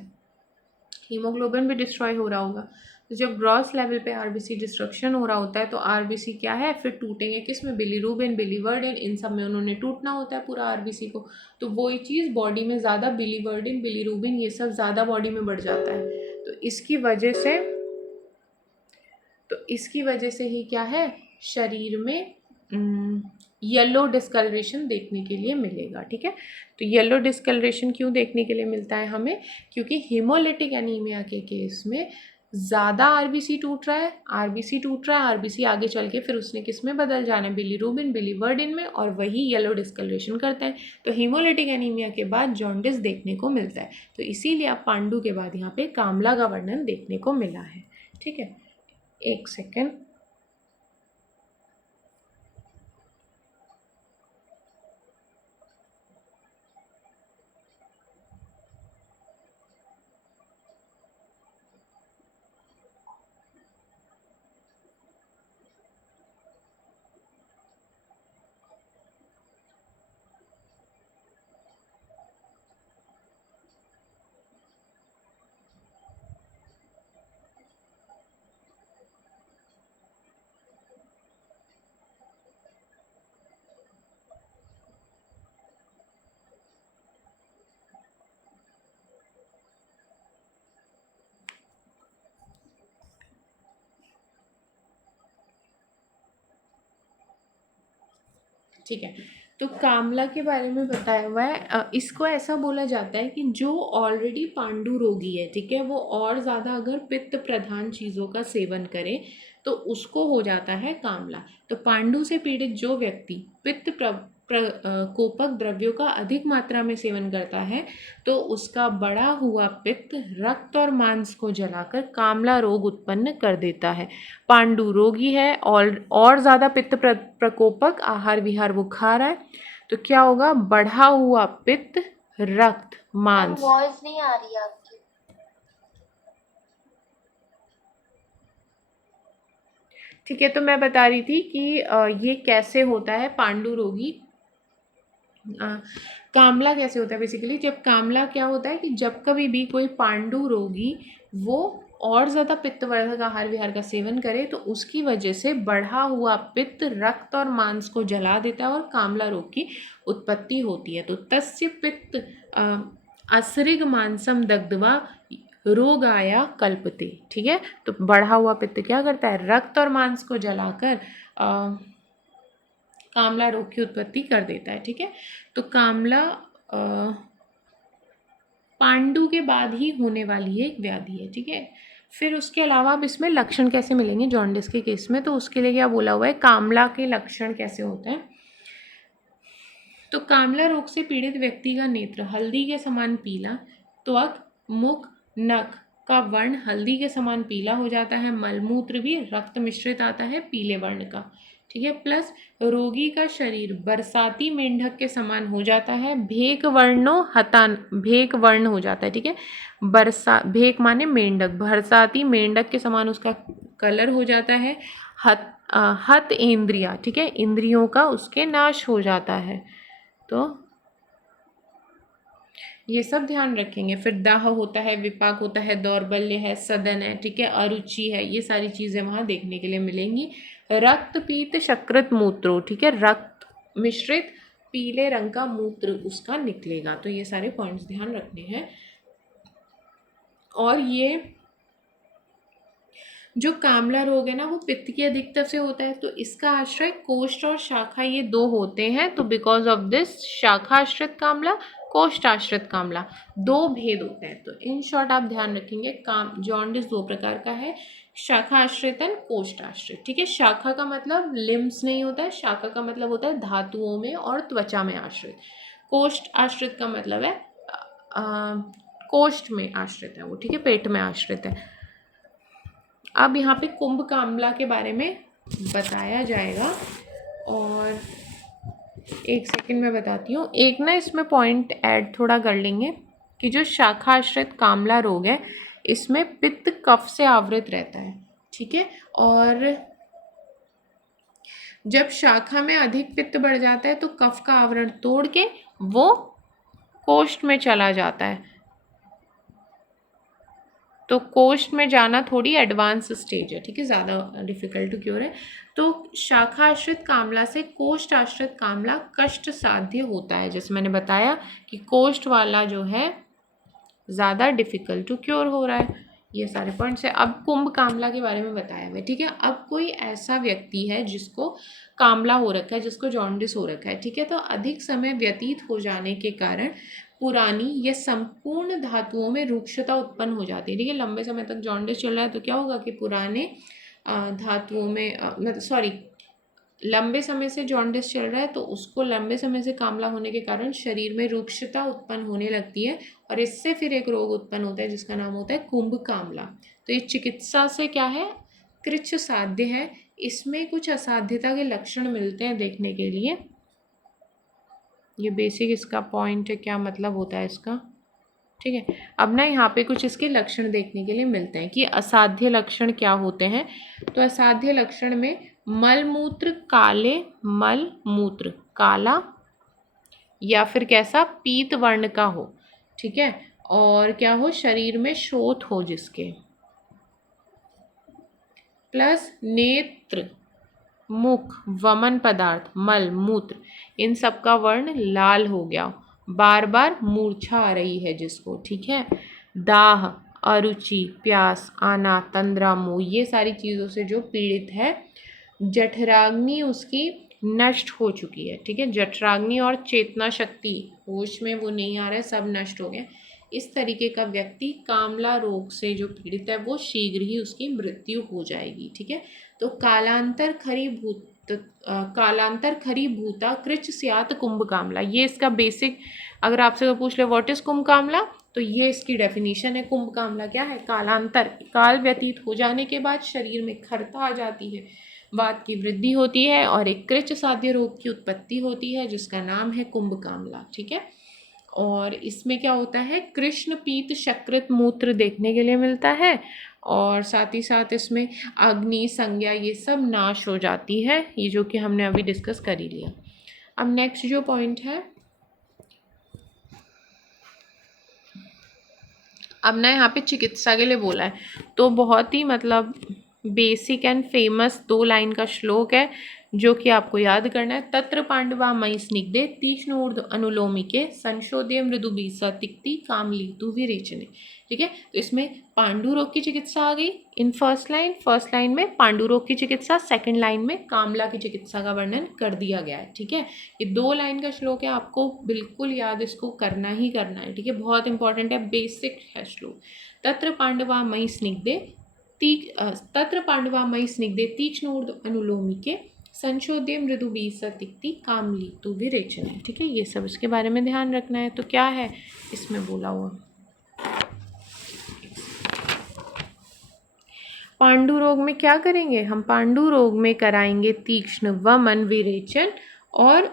हीमोग्लोबिन भी डिस्ट्रॉय हो रहा होगा। तो जब ग्रॉस लेवल पे आरबीसी डिस्ट्रक्शन हो रहा होता है तो आरबीसी क्या है, फिर टूटेंगे किसमें, बिलीरूबिन, बिलीवर्डिन, इन सब में उन्होंने टूटना होता है पूरा आरबीसी को। तो वही चीज़ बॉडी में ज़्यादा बिलीवर्डिन, बिलीरूबिन ये सब ज़्यादा बॉडी में बढ़ जाता है, तो इसकी वजह से ही क्या है, शरीर में येलो डिस्कलरेशन देखने के लिए मिलेगा, ठीक है। तो येलो डिस्कलरेशन क्यों देखने के लिए मिलता है हमें, क्योंकि हीमोलिटिक एनीमिया के केस में ज़्यादा आरबीसी टूट रहा है, आरबीसी टूट रहा है, आरबीसी आगे चल के फिर उसने किस में बदल जाना है, बिलीरुबिन बिलीवर्डिन में, और वही येलो डिस्कलरेशन करता है। तो हीमोलिटिक एनीमिया के बाद जॉन्डिस देखने को मिलता है। तो इसीलिए आप पांडु के बाद यहाँ पे कामला का वर्णन देखने को मिला है। ठीक है, एक सेकेंड। ठीक है, तो कामला के बारे में बताया हुआ है। इसको ऐसा बोला जाता है कि जो ऑलरेडी पांडु रोगी है, ठीक है, वो और ज़्यादा अगर पित्त प्रधान चीज़ों का सेवन करे तो उसको हो जाता है कामला। तो पांडु से पीड़ित जो व्यक्ति पित्त कोपक द्रव्यों का अधिक मात्रा में सेवन करता है तो उसका बढ़ा हुआ पित्त रक्त और मांस को जलाकर कामला रोग उत्पन्न कर देता है। पांडु रोगी है और ज़्यादा पित्त प्रकोपक आहार विहार वो खा रहा है, तो क्या होगा, बढ़ा हुआ पित्त रक्त मांस। वॉइस नहीं आ रही आपकी। ठीक है, तो मैं बता रही थी कि ये कैसे होता है पांडु रोगी, कामला कैसे होता है। बेसिकली जब कामला क्या होता है कि जब कभी भी कोई पांडु रोगी वो और ज़्यादा पित्तवर्धक आहार विहार का सेवन करे तो उसकी वजह से बढ़ा हुआ पित्त रक्त और मांस को जला देता है और कामला रोग की उत्पत्ति होती है। तो तस्य पित्त असृग मांसम दग्धवा रोग आया कल्पते। ठीक है, तो बढ़ा हुआ पित्त क्या करता है, रक्त और मांस को जलाकर कामला रोग की उत्पत्ति कर देता है। ठीक है, तो कामला पांडु के बाद ही होने वाली एक व्याधि है। ठीक है, फिर उसके अलावा अब इसमें लक्षण कैसे मिलेंगे जॉन्डिस के केस में, तो उसके लिए क्या बोला हुआ है, कामला के लक्षण कैसे होते हैं। तो कामला रोग से पीड़ित व्यक्ति का नेत्र हल्दी के समान पीला, त्वक मुख नख का वर्ण हल्दी के समान पीला हो जाता है, मलमूत्र भी रक्त मिश्रित आता है पीले वर्ण का। ठीक है, प्लस रोगी का शरीर बरसाती मेंढक के समान हो जाता है, भेक वर्णो हतान भेक वर्ण हो जाता है। ठीक है, भेक माने मेंढक, बरसाती मेंढक के समान उसका कलर हो जाता है। हत इंद्रिया, ठीक है, इंद्रियों का उसके नाश हो जाता है। तो ये सब ध्यान रखेंगे। फिर दाह होता है, विपाक होता है, दौर्बल्य है, सदन है, ठीक है, अरुचि है, ये सारी चीज़ें वहाँ देखने के लिए मिलेंगी। रक्त पीत शकृत मूत्रो, ठीक है, रक्त मिश्रित पीले रंग का मूत्र उसका निकलेगा। तो ये सारे पॉइंट्स ध्यान रखने हैं। और ये जो कामला रोग है ना वो पित्त की अधिकता से होता है, तो इसका आश्रय कोष्ठ और शाखा ये दो होते हैं। तो बिकॉज ऑफ दिस शाखा आश्रित कामला, कोष्ठ आश्रित कामला, दो भेद होते हैं। तो इन शॉर्ट आप ध्यान रखेंगे, जॉन्डिस दो प्रकार का है, शाखा आश्रित एंड कोष्ठ आश्रित। ठीक है, शाखा का मतलब लिम्स नहीं होता है, शाखा का मतलब होता है धातुओं में और त्वचा में आश्रित। कोष्ठ आश्रित का मतलब है कोष्ठ में आश्रित है वो, ठीक है, पेट में आश्रित है। अब यहाँ पे कुंभ कामला के बारे में बताया जाएगा, और एक सेकंड में बताती हूँ। एक ना इसमें पॉइंट ऐड थोड़ा कर लेंगे कि जो शाखा आश्रित कामला रोग है इसमें पित्त कफ से आवृत रहता है। ठीक है, और जब शाखा में अधिक पित्त बढ़ जाता है तो कफ का आवरण तोड़ के वो कोष्ठ में चला जाता है। तो कोष्ठ में जाना थोड़ी एडवांस स्टेज है, ठीक है, ज़्यादा डिफिकल्ट टू क्योर है। तो शाखा आश्रित कामला से कोष्ठ आश्रित कामला कष्ट साध्य होता है। जैसे मैंने बताया कि कोष्ठ वाला जो है ज़्यादा डिफिकल्ट टू क्योर हो रहा है। ये सारे पॉइंट्स है। अब कुंभ कामला के बारे में बताया हुआ है। ठीक है, अब कोई ऐसा व्यक्ति है जिसको कामला हो रखा है, जिसको जॉन्डिस हो रखा है, ठीक है, तो अधिक समय व्यतीत हो जाने के कारण पुरानी या संपूर्ण धातुओं में रुक्षता उत्पन्न हो जाती है। ठीक है, लंबे समय तक जॉन्डिस चल रहा है तो क्या होगा कि पुराने धातुओं में मतलब सॉरी लंबे समय से जॉन्डिस चल रहा है तो उसको लंबे समय से कामला होने के कारण शरीर में रुक्षता उत्पन्न होने लगती है और इससे फिर एक रोग उत्पन्न होता है जिसका नाम होता है कुंभ कामला। तो ये चिकित्सा से क्या है, कृच्छ साध्य है। इसमें कुछ असाध्यता के लक्षण मिलते हैं देखने के लिए। ये बेसिक इसका पॉइंट है, क्या मतलब होता है इसका। ठीक है, अब ना यहाँ पे कुछ इसके लक्षण देखने के लिए मिलते हैं कि असाध्य लक्षण क्या होते हैं। तो असाध्य लक्षण में मलमूत्र काले, मलमूत्र काला या फिर कैसा पीत वर्ण का हो। ठीक है, और क्या हो, शरीर में शोथ हो जिसके, प्लस नेत्र, मुख, वमन पदार्थ, मल, मूत्र, इन सब का वर्ण लाल हो गया, बार बार मूर्छा आ रही है जिसको। ठीक है, दाह, अरुचि, प्यास, आना, तंद्रा, मोह, ये सारी चीज़ों से जो पीड़ित है, जठराग्नि उसकी नष्ट हो चुकी है। ठीक है, जठराग्नि और चेतना शक्ति, होश में वो नहीं आ रहा है, सब नष्ट हो गया। इस तरीके का व्यक्ति कामला रोग से जो पीड़ित है वो शीघ्र ही उसकी मृत्यु हो जाएगी। ठीक है, तो कालांतर खरी भूता कृच स्यात कुंभ कामला, ये इसका बेसिक, अगर आपसे पूछ ले व्हाट इज कुंभ कामला तो ये इसकी डेफिनेशन है। कुंभ कामला क्या है, कालांतर, काल व्यतीत हो जाने के बाद शरीर में खरता आ जाती है, वात की वृद्धि होती है और एक कृच साध्य रोग की उत्पत्ति होती है जिसका नाम है कुंभ कामला। ठीक है, और इसमें क्या होता है, कृष्ण पीत शकृत मूत्र देखने के लिए मिलता है और साथ ही साथ इसमें अग्नि संज्ञा ये सब नाश हो जाती है, ये जो कि हमने अभी डिस्कस कर ही लिया। अब नेक्स्ट जो पॉइंट है, अब ना यहाँ पे चिकित्सा के लिए बोला है तो बहुत ही मतलब बेसिक एंड फेमस 2 लाइन का श्लोक है जो कि आपको याद करना है। तत्र पांडवा मयि स्निग्धे तीक्ष्ण ऊर्ध्व अनुलोमिके संशोध्य मृदु बीसा तिक्ति कामलीतु विरेचने। ठीक है, तो इसमें पांडु रोग की चिकित्सा आ गई इन फर्स्ट लाइन में पांडु रोग की चिकित्सा, सेकंड लाइन में कामला की चिकित्सा का वर्णन कर दिया गया है। ठीक है, ये 2 लाइन का श्लोक है, आपको बिल्कुल याद इसको करना ही करना है। ठीक है, बहुत इंपॉर्टेंट है, बेसिक है श्लोक। तत्र पांडवा मयि स्निग्धे तीक्ष्ण ऊर्ध्व अनुलोमिके संशोध्य मृदु बीसा तिक्ति कामलीतु विरेचने। ठीक है, ये सब इसके बारे में ध्यान रखना है। तो क्या है इसमें बोला हुआ, पांडु रोग में क्या करेंगे हम, पांडु रोग में कराएंगे तीक्ष्ण वमन विरेचन और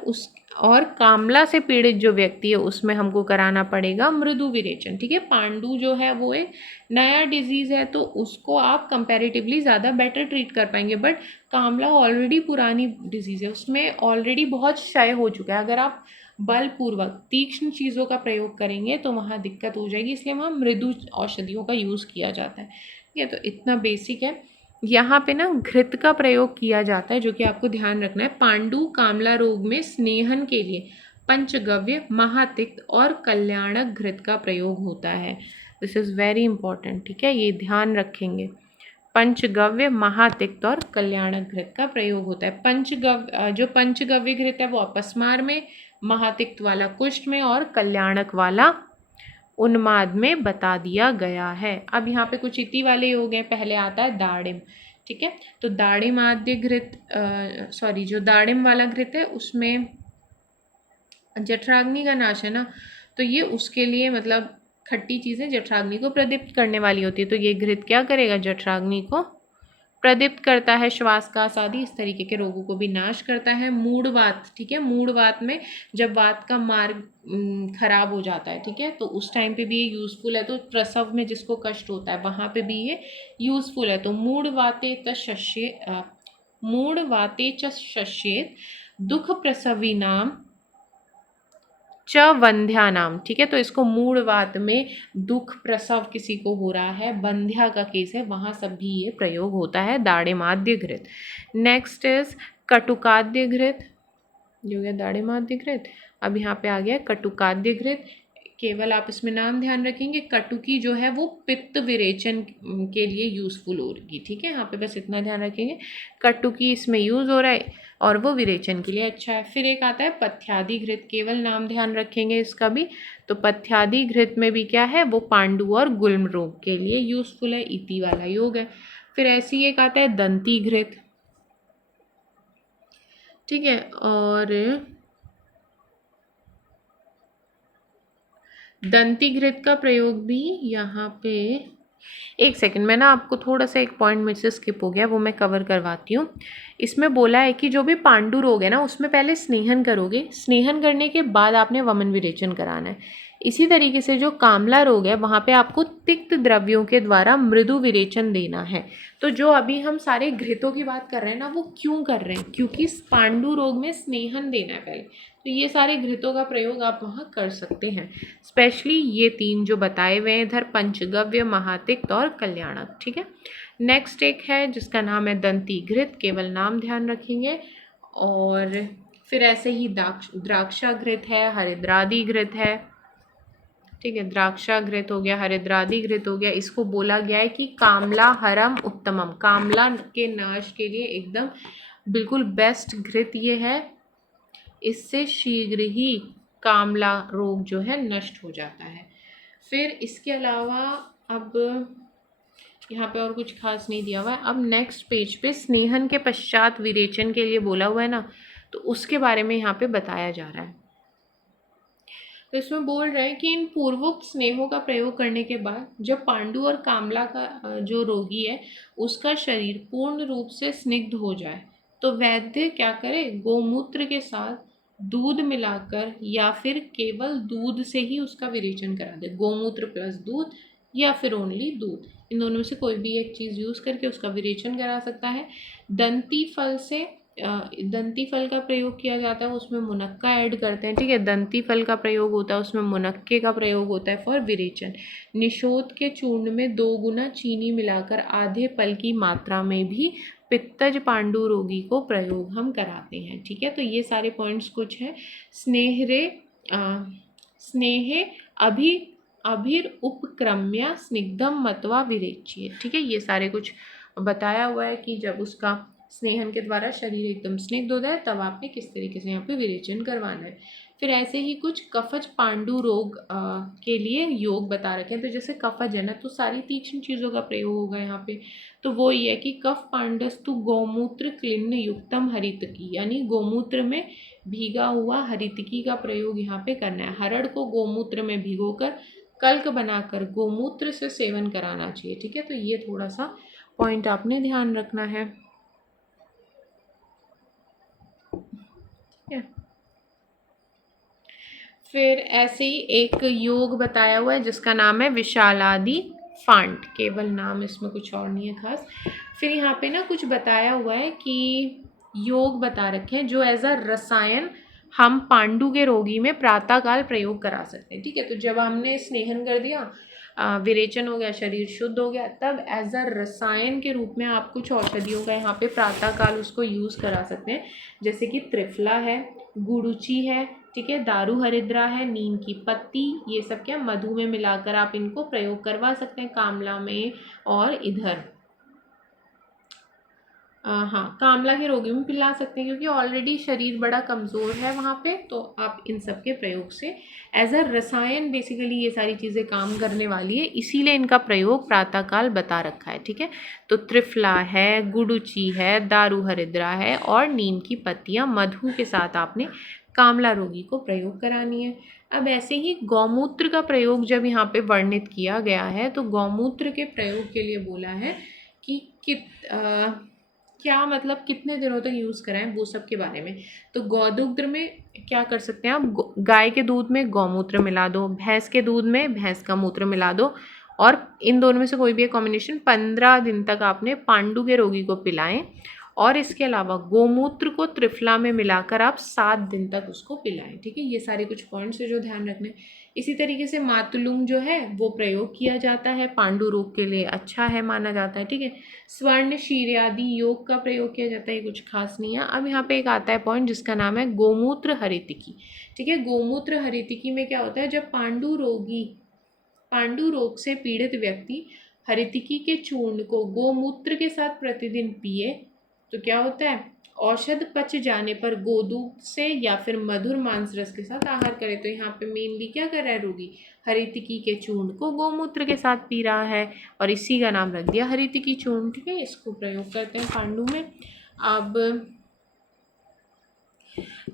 कामला से पीड़ित जो व्यक्ति है उसमें हमको कराना पड़ेगा मृदु विरेचन। ठीक है, पांडु जो है वो एक नया डिजीज है तो उसको आप कंपैरेटिवली ज़्यादा बेटर ट्रीट कर पाएंगे, बट कामला ऑलरेडी पुरानी डिजीज है, उसमें ऑलरेडी बहुत क्षय हो चुका है। अगर आप बलपूर्वक तीक्ष्ण चीज़ों का प्रयोग करेंगे तो वहाँ दिक्कत हो जाएगी, इसलिए वहाँ मृदु औषधियों का यूज़ किया जाता है। ठीक है, तो इतना बेसिक है। यहाँ पे ना घृत का प्रयोग किया जाता है जो कि आपको ध्यान रखना है। पांडु कामला रोग में स्नेहन के लिए पंचगव्य, महातिक्त और कल्याणक घृत का प्रयोग होता है। This is very important. ठीक है, ये ध्यान रखेंगे, पंचगव्य, महातिक्त और कल्याणक घृत का प्रयोग होता है। जो पंचगव्य घृत है वो अपस्मार में, महातिक्त वाला कुष्ठ में और कल्याणक वाला उन्माद में बता दिया गया है। अब यहाँ पे कुछ इति वाले योग हैं, पहले आता है दाड़िम। ठीक है, तो दाड़िम आद्य घृत जो दाड़िम वाला घृत है उसमें जठराग्नि का नाश है ना, तो ये उसके लिए मतलब खट्टी चीज़ें जठराग्नि को प्रदीप्त करने वाली होती है, तो ये घृत क्या करेगा, जठराग्नि को प्रदीप्त करता है, श्वास का आदि इस तरीके के रोगों को भी नाश करता है। मूढ़वात, ठीक है, मूढ़वात में जब वात का मार्ग खराब हो जाता है, ठीक है, तो उस टाइम पे भी ये यूज़फुल है। तो प्रसव में जिसको कष्ट होता है वहाँ पे भी ये यूज़फुल है। तो मूढ़वाते च शस्येत दुख प्रसवी नाम च वंध्या नाम। ठीक है, तो इसको मूढ़वात में दुख प्रसव किसी को हो रहा है, वंध्या का केस है, वहाँ सब भी ये प्रयोग होता है दाड़िमाद्य घृत। नेक्स्ट इज कटुकाद्य घृत, जो गया दाड़िमाद्य घृत। अब यहाँ पे आ गया कटुकाद्य घृत केवल आप इसमें नाम ध्यान रखेंगे। कटुकी जो है वो पित्त विरेचन के लिए यूज़फुल होगी, ठीक है, यहाँ पे बस इतना ध्यान रखेंगे, कटुकी इसमें यूज़ हो रहा है और वो विरेचन के लिए अच्छा है। फिर एक आता है पथ्यादि घृत, केवल नाम ध्यान रखेंगे इसका भी। तो पथ्यादि घृत में भी क्या है, वो पांडु और गुल्म रोग के लिए यूज़फुल है, इति वाला योग है। फिर ऐसे ही एक आता है दंती घृत, ठीक है, और दंती घृत का प्रयोग भी यहाँ पे, एक सेकंड, मैं ना आपको थोड़ा सा एक पॉइंट मुझसे स्किप हो गया, वो मैं कवर करवाती हूँ। इसमें बोला है कि जो भी पांडु रोग है ना, उसमें पहले स्नेहन करोगे, स्नेहन करने के बाद आपने वमन विरेचन कराना है। इसी तरीके से जो कामला रोग है, वहाँ पे आपको तिक्त द्रव्यों के द्वारा मृदु विरेचन देना है। तो जो अभी हम सारे घृतों की बात कर रहे हैं ना, वो क्यों कर रहे हैं, क्योंकि पांडु रोग में स्नेहन देना है पहले। तो ये सारे घृतों का प्रयोग आप वहाँ कर सकते हैं, स्पेशली ये 3 जो बताए हुए हैं इधर, पंचगव्य, महातिक्त और कल्याणक, ठीक है। नेक्स्ट एक है जिसका नाम है दंती घृत, केवल नाम ध्यान रखेंगे। और फिर ऐसे ही द्राक्षा घृत है, हरिद्रादि घृत है, ठीक है, द्राक्षा घृत हो गया, हरिद्रादि घृत हो गया। इसको बोला गया है कि कामला हरम उत्तमम, कामला के नाश के लिए एकदम बिल्कुल बेस्ट घृत ये है, इससे शीघ्र ही कामला रोग जो है नष्ट हो जाता है। फिर इसके अलावा अब यहाँ पे और कुछ खास नहीं दिया हुआ है। अब नेक्स्ट पेज पे स्नेहन के पश्चात विरेचन के लिए बोला हुआ है ना, तो उसके बारे में यहाँ पे बताया जा रहा है। तो इसमें बोल रहे हैं कि इन पूर्वोक्त स्नेहों का प्रयोग करने के बाद जब पांडु और कामला का जो रोगी है उसका शरीर पूर्ण रूप से स्निग्ध हो जाए, तो वैद्य क्या करे, गोमूत्र के साथ दूध मिलाकर या फिर केवल दूध से ही उसका विरेचन करा दे। गोमूत्र प्लस दूध या फिर ओनली दूध, इन दोनों में से कोई भी एक चीज़ यूज़ करके उसका विरेचन करा सकता है। दंती फल से दंती फल का प्रयोग किया जाता है, उसमें मुनक्का ऐड करते हैं, ठीक है, दंती फल का प्रयोग होता है, उसमें मुनक्के का प्रयोग होता है फॉर विरेचन। निशोध के चूर्ण में 2 गुना चीनी मिलाकर आधे पल की मात्रा में भी पित्तज पांडु रोगी को प्रयोग हम कराते हैं, ठीक है। तो ये सारे पॉइंट्स कुछ हैं। स्नेहे अभिर उपक्रम्य स्निग्धम मत्वा विरेच्य, ठीक है, ये सारे कुछ बताया हुआ है कि जब उसका स्नेहन के द्वारा शरीर एकदम स्निग्ध होता है तब आपने किस तरीके से यहाँ पे विरेचन करवाना है। फिर ऐसे ही कुछ कफज पांडु रोग के लिए योग बता रखे हैं। तो जैसे कफज है ना, तो सारी तीक्ष्ण चीज़ों का प्रयोग होगा यहाँ पे। तो वो ये है कि कफ पांडस्तु गौमूत्र क्लिन्न युक्तम हरितकी, यानी गोमूत्र में भीगा हुआ हरितकी का प्रयोग यहाँ पे करना है। हरड़ को गोमूत्र में भिगोकर कल्क बनाकर गोमूत्र से सेवन कराना चाहिए, ठीक है। तो ये थोड़ा सा पॉइंट आपने ध्यान रखना है। फिर ऐसे ही एक योग बताया हुआ है जिसका नाम है विशालादि फांट, केवल नाम, इसमें कुछ और नहीं है खास। फिर यहाँ पे ना कुछ बताया हुआ है कि योग बता रखे हैं जो एज अ रसायन हम पांडु के रोगी में प्रातःकाल प्रयोग करा सकते हैं, ठीक है। तो जब हमने स्नेहन कर दिया, विरेचन हो गया, शरीर शुद्ध हो गया, तब एज अ रसायन के रूप में आप कुछ औषधियों का यहाँ पे प्रातःकाल उसको यूज़ करा सकते हैं, जैसे कि त्रिफला है, गुड़ुची है, ठीक है, दारू हरिद्रा है, नीम की पत्ती, ये सब क्या मधु में मिलाकर आप इनको प्रयोग करवा सकते हैं कामला में। और इधर हाँ, कामला के रोगी में पिला सकते हैं क्योंकि ऑलरेडी शरीर बड़ा कमज़ोर है वहाँ पे, तो आप इन सब के प्रयोग से एज अ रसायन बेसिकली ये सारी चीज़ें काम करने वाली है, इसीलिए इनका प्रयोग प्रातःकाल बता रखा है, ठीक है। तो त्रिफला है, गुड़ुची है, दारू हरिद्रा है और नीम की पत्तियाँ मधु के साथ आपने कामला रोगी को प्रयोग करानी है। अब ऐसे ही गौमूत्र का प्रयोग जब यहाँ पे वर्णित किया गया है, तो गौमूत्र के प्रयोग के लिए बोला है कि क्या मतलब कितने दिनों तक यूज़ कराएं, वो सब के बारे में। तो गौदुग्ध में क्या कर सकते हैं आप, गाय के दूध में गौमूत्र मिला दो, भैंस के दूध में भैंस का मूत्र मिला दो, और इन दोनों में से कोई भी एक कॉम्बिनेशन 15 दिन तक आपने पांडु के रोगी को पिलाएं। और इसके अलावा गोमूत्र को त्रिफला में मिलाकर आप 7 दिन तक उसको पिलाएं। ठीक है, ये सारे कुछ पॉइंट्स है जो ध्यान रखने। इसी तरीके से मातुलुंग जो है वो प्रयोग किया जाता है, पांडु रोग के लिए अच्छा है माना जाता है। ठीक है, स्वर्ण शीर्यादि योग का प्रयोग किया जाता है, ये कुछ खास नहीं है। अब यहाँ पे एक आता है पॉइंट जिसका नाम है गोमूत्र हरितिकी। ठीक है, गोमूत्र हरितिकी में क्या होता है, जब पांडु रोग से पीड़ित व्यक्ति हरितिकी के चूर्ण को गोमूत्र के साथ प्रतिदिन पिए तो क्या होता है, औषध पच जाने पर गोदूध से या फिर मधुर मांस रस के साथ आहार करे। तो यहाँ पे मेनली क्या कर रहा है रोगी, हरितिकी के चूर्ण को गोमूत्र के साथ पी रहा है और इसी का नाम रख दिया हरितिकी चूर्ण। ठीक है, इसको प्रयोग करते हैं पांडु में। अब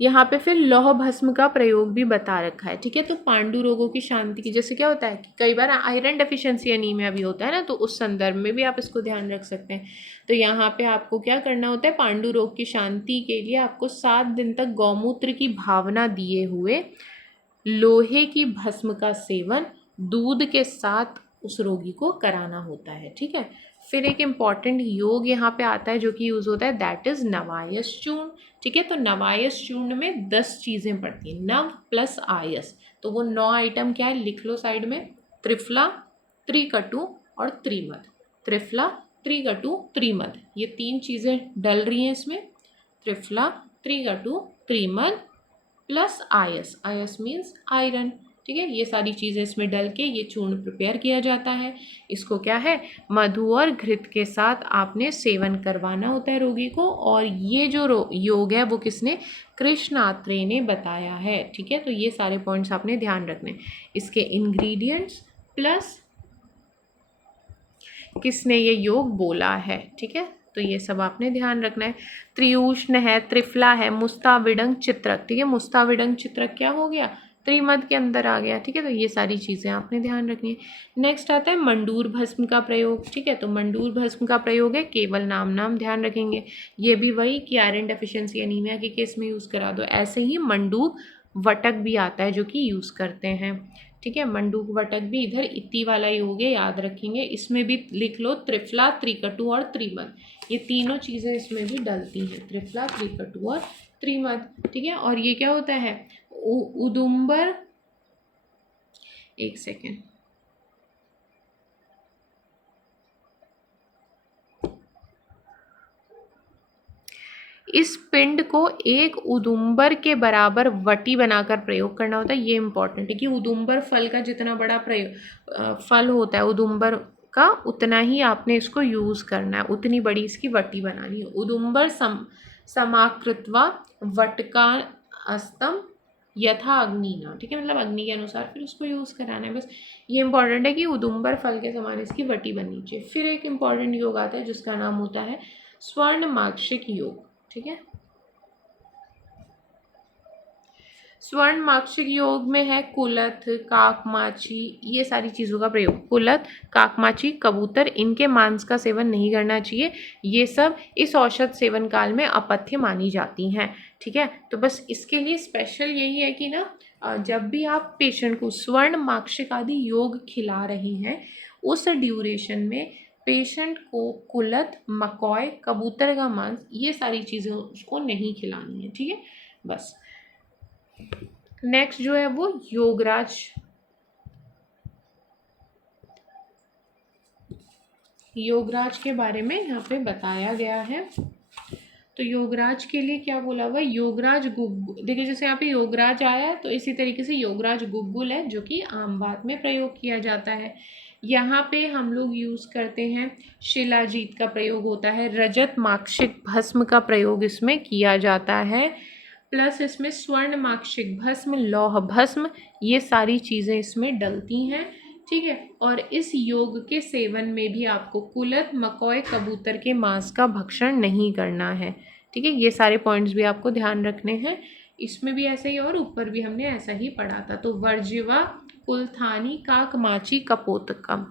यहाँ पे फिर लौह भस्म का प्रयोग भी बता रखा है। ठीक है, तो पांडु रोगों की शांति की, जैसे क्या होता है कि कई बार आयरन डेफिशिएंसी एनीमिया भी होता है ना, तो उस संदर्भ में भी आप इसको ध्यान रख सकते हैं। तो यहाँ पे आपको क्या करना होता है, पांडु रोग की शांति के लिए आपको 7 दिन तक गौमूत्र की भावना दिए हुए लोहे की भस्म का सेवन दूध के साथ उस रोगी को कराना होता है। ठीक है, फिर एक इम्पॉर्टेंट योग यहाँ पे आता है जो कि यूज़ होता है, दैट इज़ नवायस चूर्ण। ठीक है, तो नवायस चूर्ण में 10 चीज़ें पड़ती हैं, नव प्लस आयस। तो वो 9 आइटम क्या है, लिख लो साइड में, त्रिफला, त्रिकटु और त्रिमद। त्रिफला, त्रिकटु, त्रिमद, ये 3 चीज़ें डल रही हैं इसमें, त्रिफला, त्रिकटु, त्रिमद प्लस आयस। आयस मीन्स आयरन। ठीक है, ये सारी चीज़ें इसमें डल के ये चूर्ण प्रिपेयर किया जाता है। इसको क्या है, मधु और घृत के साथ आपने सेवन करवाना होता है रोगी को। और ये जो योग है वो किसने, कृष्ण आत्रेय ने बताया है। ठीक है, तो ये सारे पॉइंट्स आपने ध्यान रखने। इसके इंग्रेडिएंट्स प्लस किसने ये योग बोला है। ठीक है, तो ये सब आपने ध्यान रखना है। त्रिउष्ण है, त्रिफला है, मुस्ताविडंग चित्रक। ठीक है, मुस्ताविडंग चित्रक क्या हो गया, त्रिमद के अंदर आ गया। ठीक है, तो ये सारी चीज़ें आपने ध्यान रखनी है। नेक्स्ट आता है मंडूर भस्म का प्रयोग। ठीक है, तो मंडूर भस्म का प्रयोग है, केवल नाम ध्यान रखेंगे। ये भी वही कि आयरन डेफिशिएंसी एनीमिया के केस में यूज़ करा दो। ऐसे ही मंडूक वटक भी आता है जो कि यूज़ करते हैं। ठीक है, मंडूक वटक भी इधर इति वाला योग है, याद रखेंगे। इसमें भी लिख लो त्रिफला, त्रिकटु और त्रिमद, ये तीनों चीज़ें इसमें भी डलती हैं, त्रिफला, त्रिकटु और त्रिमद। ठीक है, और ये क्या होता है, उदुम्बर, एक सेकेंड, इस पिंड को एक उदुम्बर के बराबर वटी बनाकर प्रयोग करना होता है। ये इंपॉर्टेंट है कि उदुम्बर फल का जितना बड़ा फल होता है उदुम्बर का, उतना ही आपने इसको यूज़ करना है, उतनी बड़ी इसकी वटी बनानी है। उदुम्बर समाकृत्वा वटका अस्तम यथा अग्निना। ठीक है, मतलब अग्नि के अनुसार फिर उसको यूज़ कराना है। बस ये इंपॉर्टेंट है कि उदुम्बर फल के समान इसकी वटी बननी चाहिए। फिर एक इम्पॉर्टेंट योग आता है जिसका नाम होता है स्वर्ण माक्षिक योग। ठीक है, स्वर्ण माक्षिक योग में है कुलथ, काकमाची, ये सारी चीज़ों का प्रयोग। कुलथ, काकमाची, कबूतर, इनके मांस का सेवन नहीं करना चाहिए। ये सब इस औषध सेवन काल में अपथ्य मानी जाती हैं। ठीक है, तो बस इसके लिए स्पेशल यही है कि ना जब भी आप पेशेंट को स्वर्ण माक्षिक आदि योग खिला रही हैं उस ड्यूरेशन में पेशेंट को कुलथ, मकॉय, कबूतर का मांस, ये सारी चीज़ें उसको नहीं खिलानी है। ठीक है, बस। नेक्स्ट जो है वो योगराज के बारे में यहाँ पे बताया गया है। तो योगराज के लिए क्या बोला हुआ, योगराज गुग्गुल। देखिए जैसे यहाँ पे योगराज आया तो इसी तरीके से योगराज गुग्गुल है जो कि आम बात में प्रयोग किया जाता है। यहाँ पे हम लोग यूज़ करते हैं शिलाजीत का प्रयोग होता है, रजत माक्षिक भस्म का प्रयोग इसमें किया जाता है, प्लस इसमें स्वर्ण माक्षिक भस्म, लौह भस्म, ये सारी चीज़ें इसमें डलती हैं। ठीक है, और इस योग के सेवन में भी आपको कुलथ, मकॉय, कबूतर के मांस का भक्षण नहीं करना है। ठीक है, ये सारे पॉइंट्स भी आपको ध्यान रखने हैं। इसमें भी ऐसा ही और ऊपर भी हमने ऐसा ही पढ़ा था। तो वर्जिवा, कुलथानी, काकमाची, कपोतकम।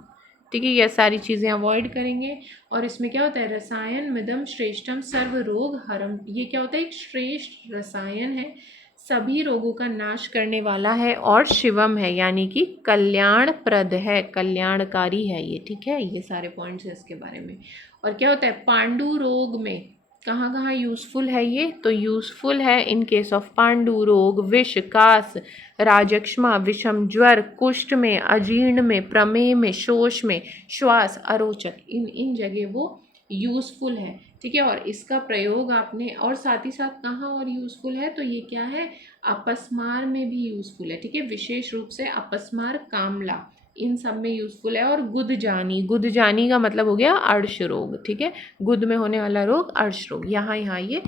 ठीक है, ये सारी चीज़ें अवॉइड करेंगे। और इसमें क्या होता है, रसायन मिदम श्रेष्ठम सर्व रोग हरम। ये क्या होता है, एक श्रेष्ठ रसायन है, सभी रोगों का नाश करने वाला है, और शिवम है यानी कि कल्याणप्रद है, कल्याणकारी है ये। ठीक है, ये सारे पॉइंट्स हैं इसके बारे में। और क्या होता है, पांडु रोग में कहाँ कहाँ यूज़फुल है ये, तो यूज़फुल है इन केस ऑफ पांडु रोग, विष, कास, राजक्षमा, विषम ज्वर, कुष्ठ में, अजीर्ण में, प्रमेह में, शोष में, श्वास, अरोचक, इन जगह वो यूज़फुल है। ठीक है, और इसका प्रयोग आपने, और साथ ही साथ कहाँ और यूज़फुल है, तो ये क्या है, अपस्मार में भी यूज़फुल है। ठीक है, विशेष रूप से अपस्मार, कामला, इन सब में यूज़फुल है। और गुदजानी, गुदजानी का मतलब हो गया अर्श रोग। ठीक है, गुद में होने वाला रोग अर्श रोग, यहाँ ये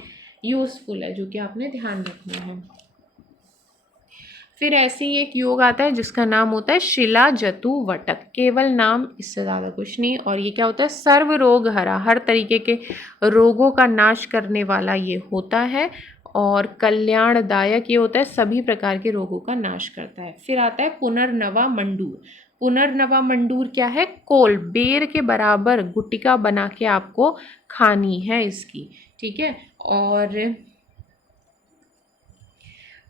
यूज़फुल है, जो कि आपने ध्यान रखना है। फिर ऐसे ही एक योग आता है जिसका नाम होता है शिला जतु वटक, केवल नाम, इससे ज़्यादा कुछ नहीं। और ये क्या होता है, सर्व रोग हरा, हर तरीके के रोगों का नाश करने वाला ये होता है। और कल्याणदायक ये होता है, सभी प्रकार के रोगों का नाश करता है। फिर आता है पुनर्नवा मंडूर। पुनर्नवा मंडूर क्या है, कोल, बेर के बराबर गुटिका बना के आपको खानी है इसकी। ठीक है, और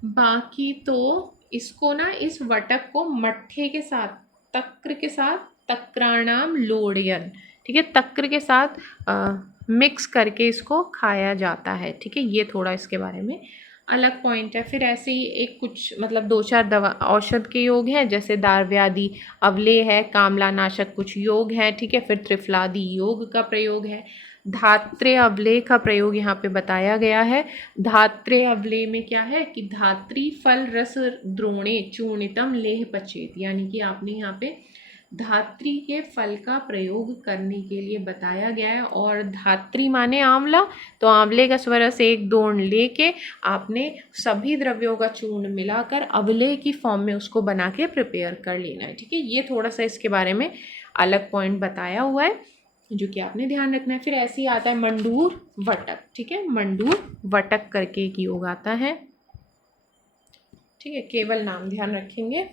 बाकी तो इसको ना, इस वटक को मट्ठे के साथ, तक्र के साथ, तक्राणाम लोड़यन, ठीक है, तक्र के साथ मिक्स करके इसको खाया जाता है। ठीक है, ये थोड़ा इसके बारे में अलग पॉइंट है। फिर ऐसे ही एक कुछ मतलब 2-4 दवा औषध के योग हैं, जैसे दार्व्यादि अवलेह है, कामला नाशक कुछ योग है। ठीक है, फिर त्रिफलादि योग का प्रयोग है। धात्रे अवलेह का प्रयोग यहाँ पे बताया गया है। धात्रे अवलेह में क्या है कि धात्री फल रस द्रोणे चूर्णितम लेह पचेत, यानी कि आपने यहाँ पे धात्री के फल का प्रयोग करने के लिए बताया गया है। और धात्री माने आंवला, तो आंवले का स्वरस 1 द्रोण लेके आपने सभी द्रव्यों का चूर्ण मिलाकर अवलेह की फॉर्म में उसको बना के प्रिपेयर कर लेना है। ठीक है, ये थोड़ा सा इसके बारे में अलग पॉइंट बताया हुआ है जो कि आपने ध्यान रखना है। फिर ऐसे ही आता है मंडूर वटक। ठीक है, मंडूर वटक करके एक योग आता है। ठीक है, केवल नाम ध्यान रखेंगे।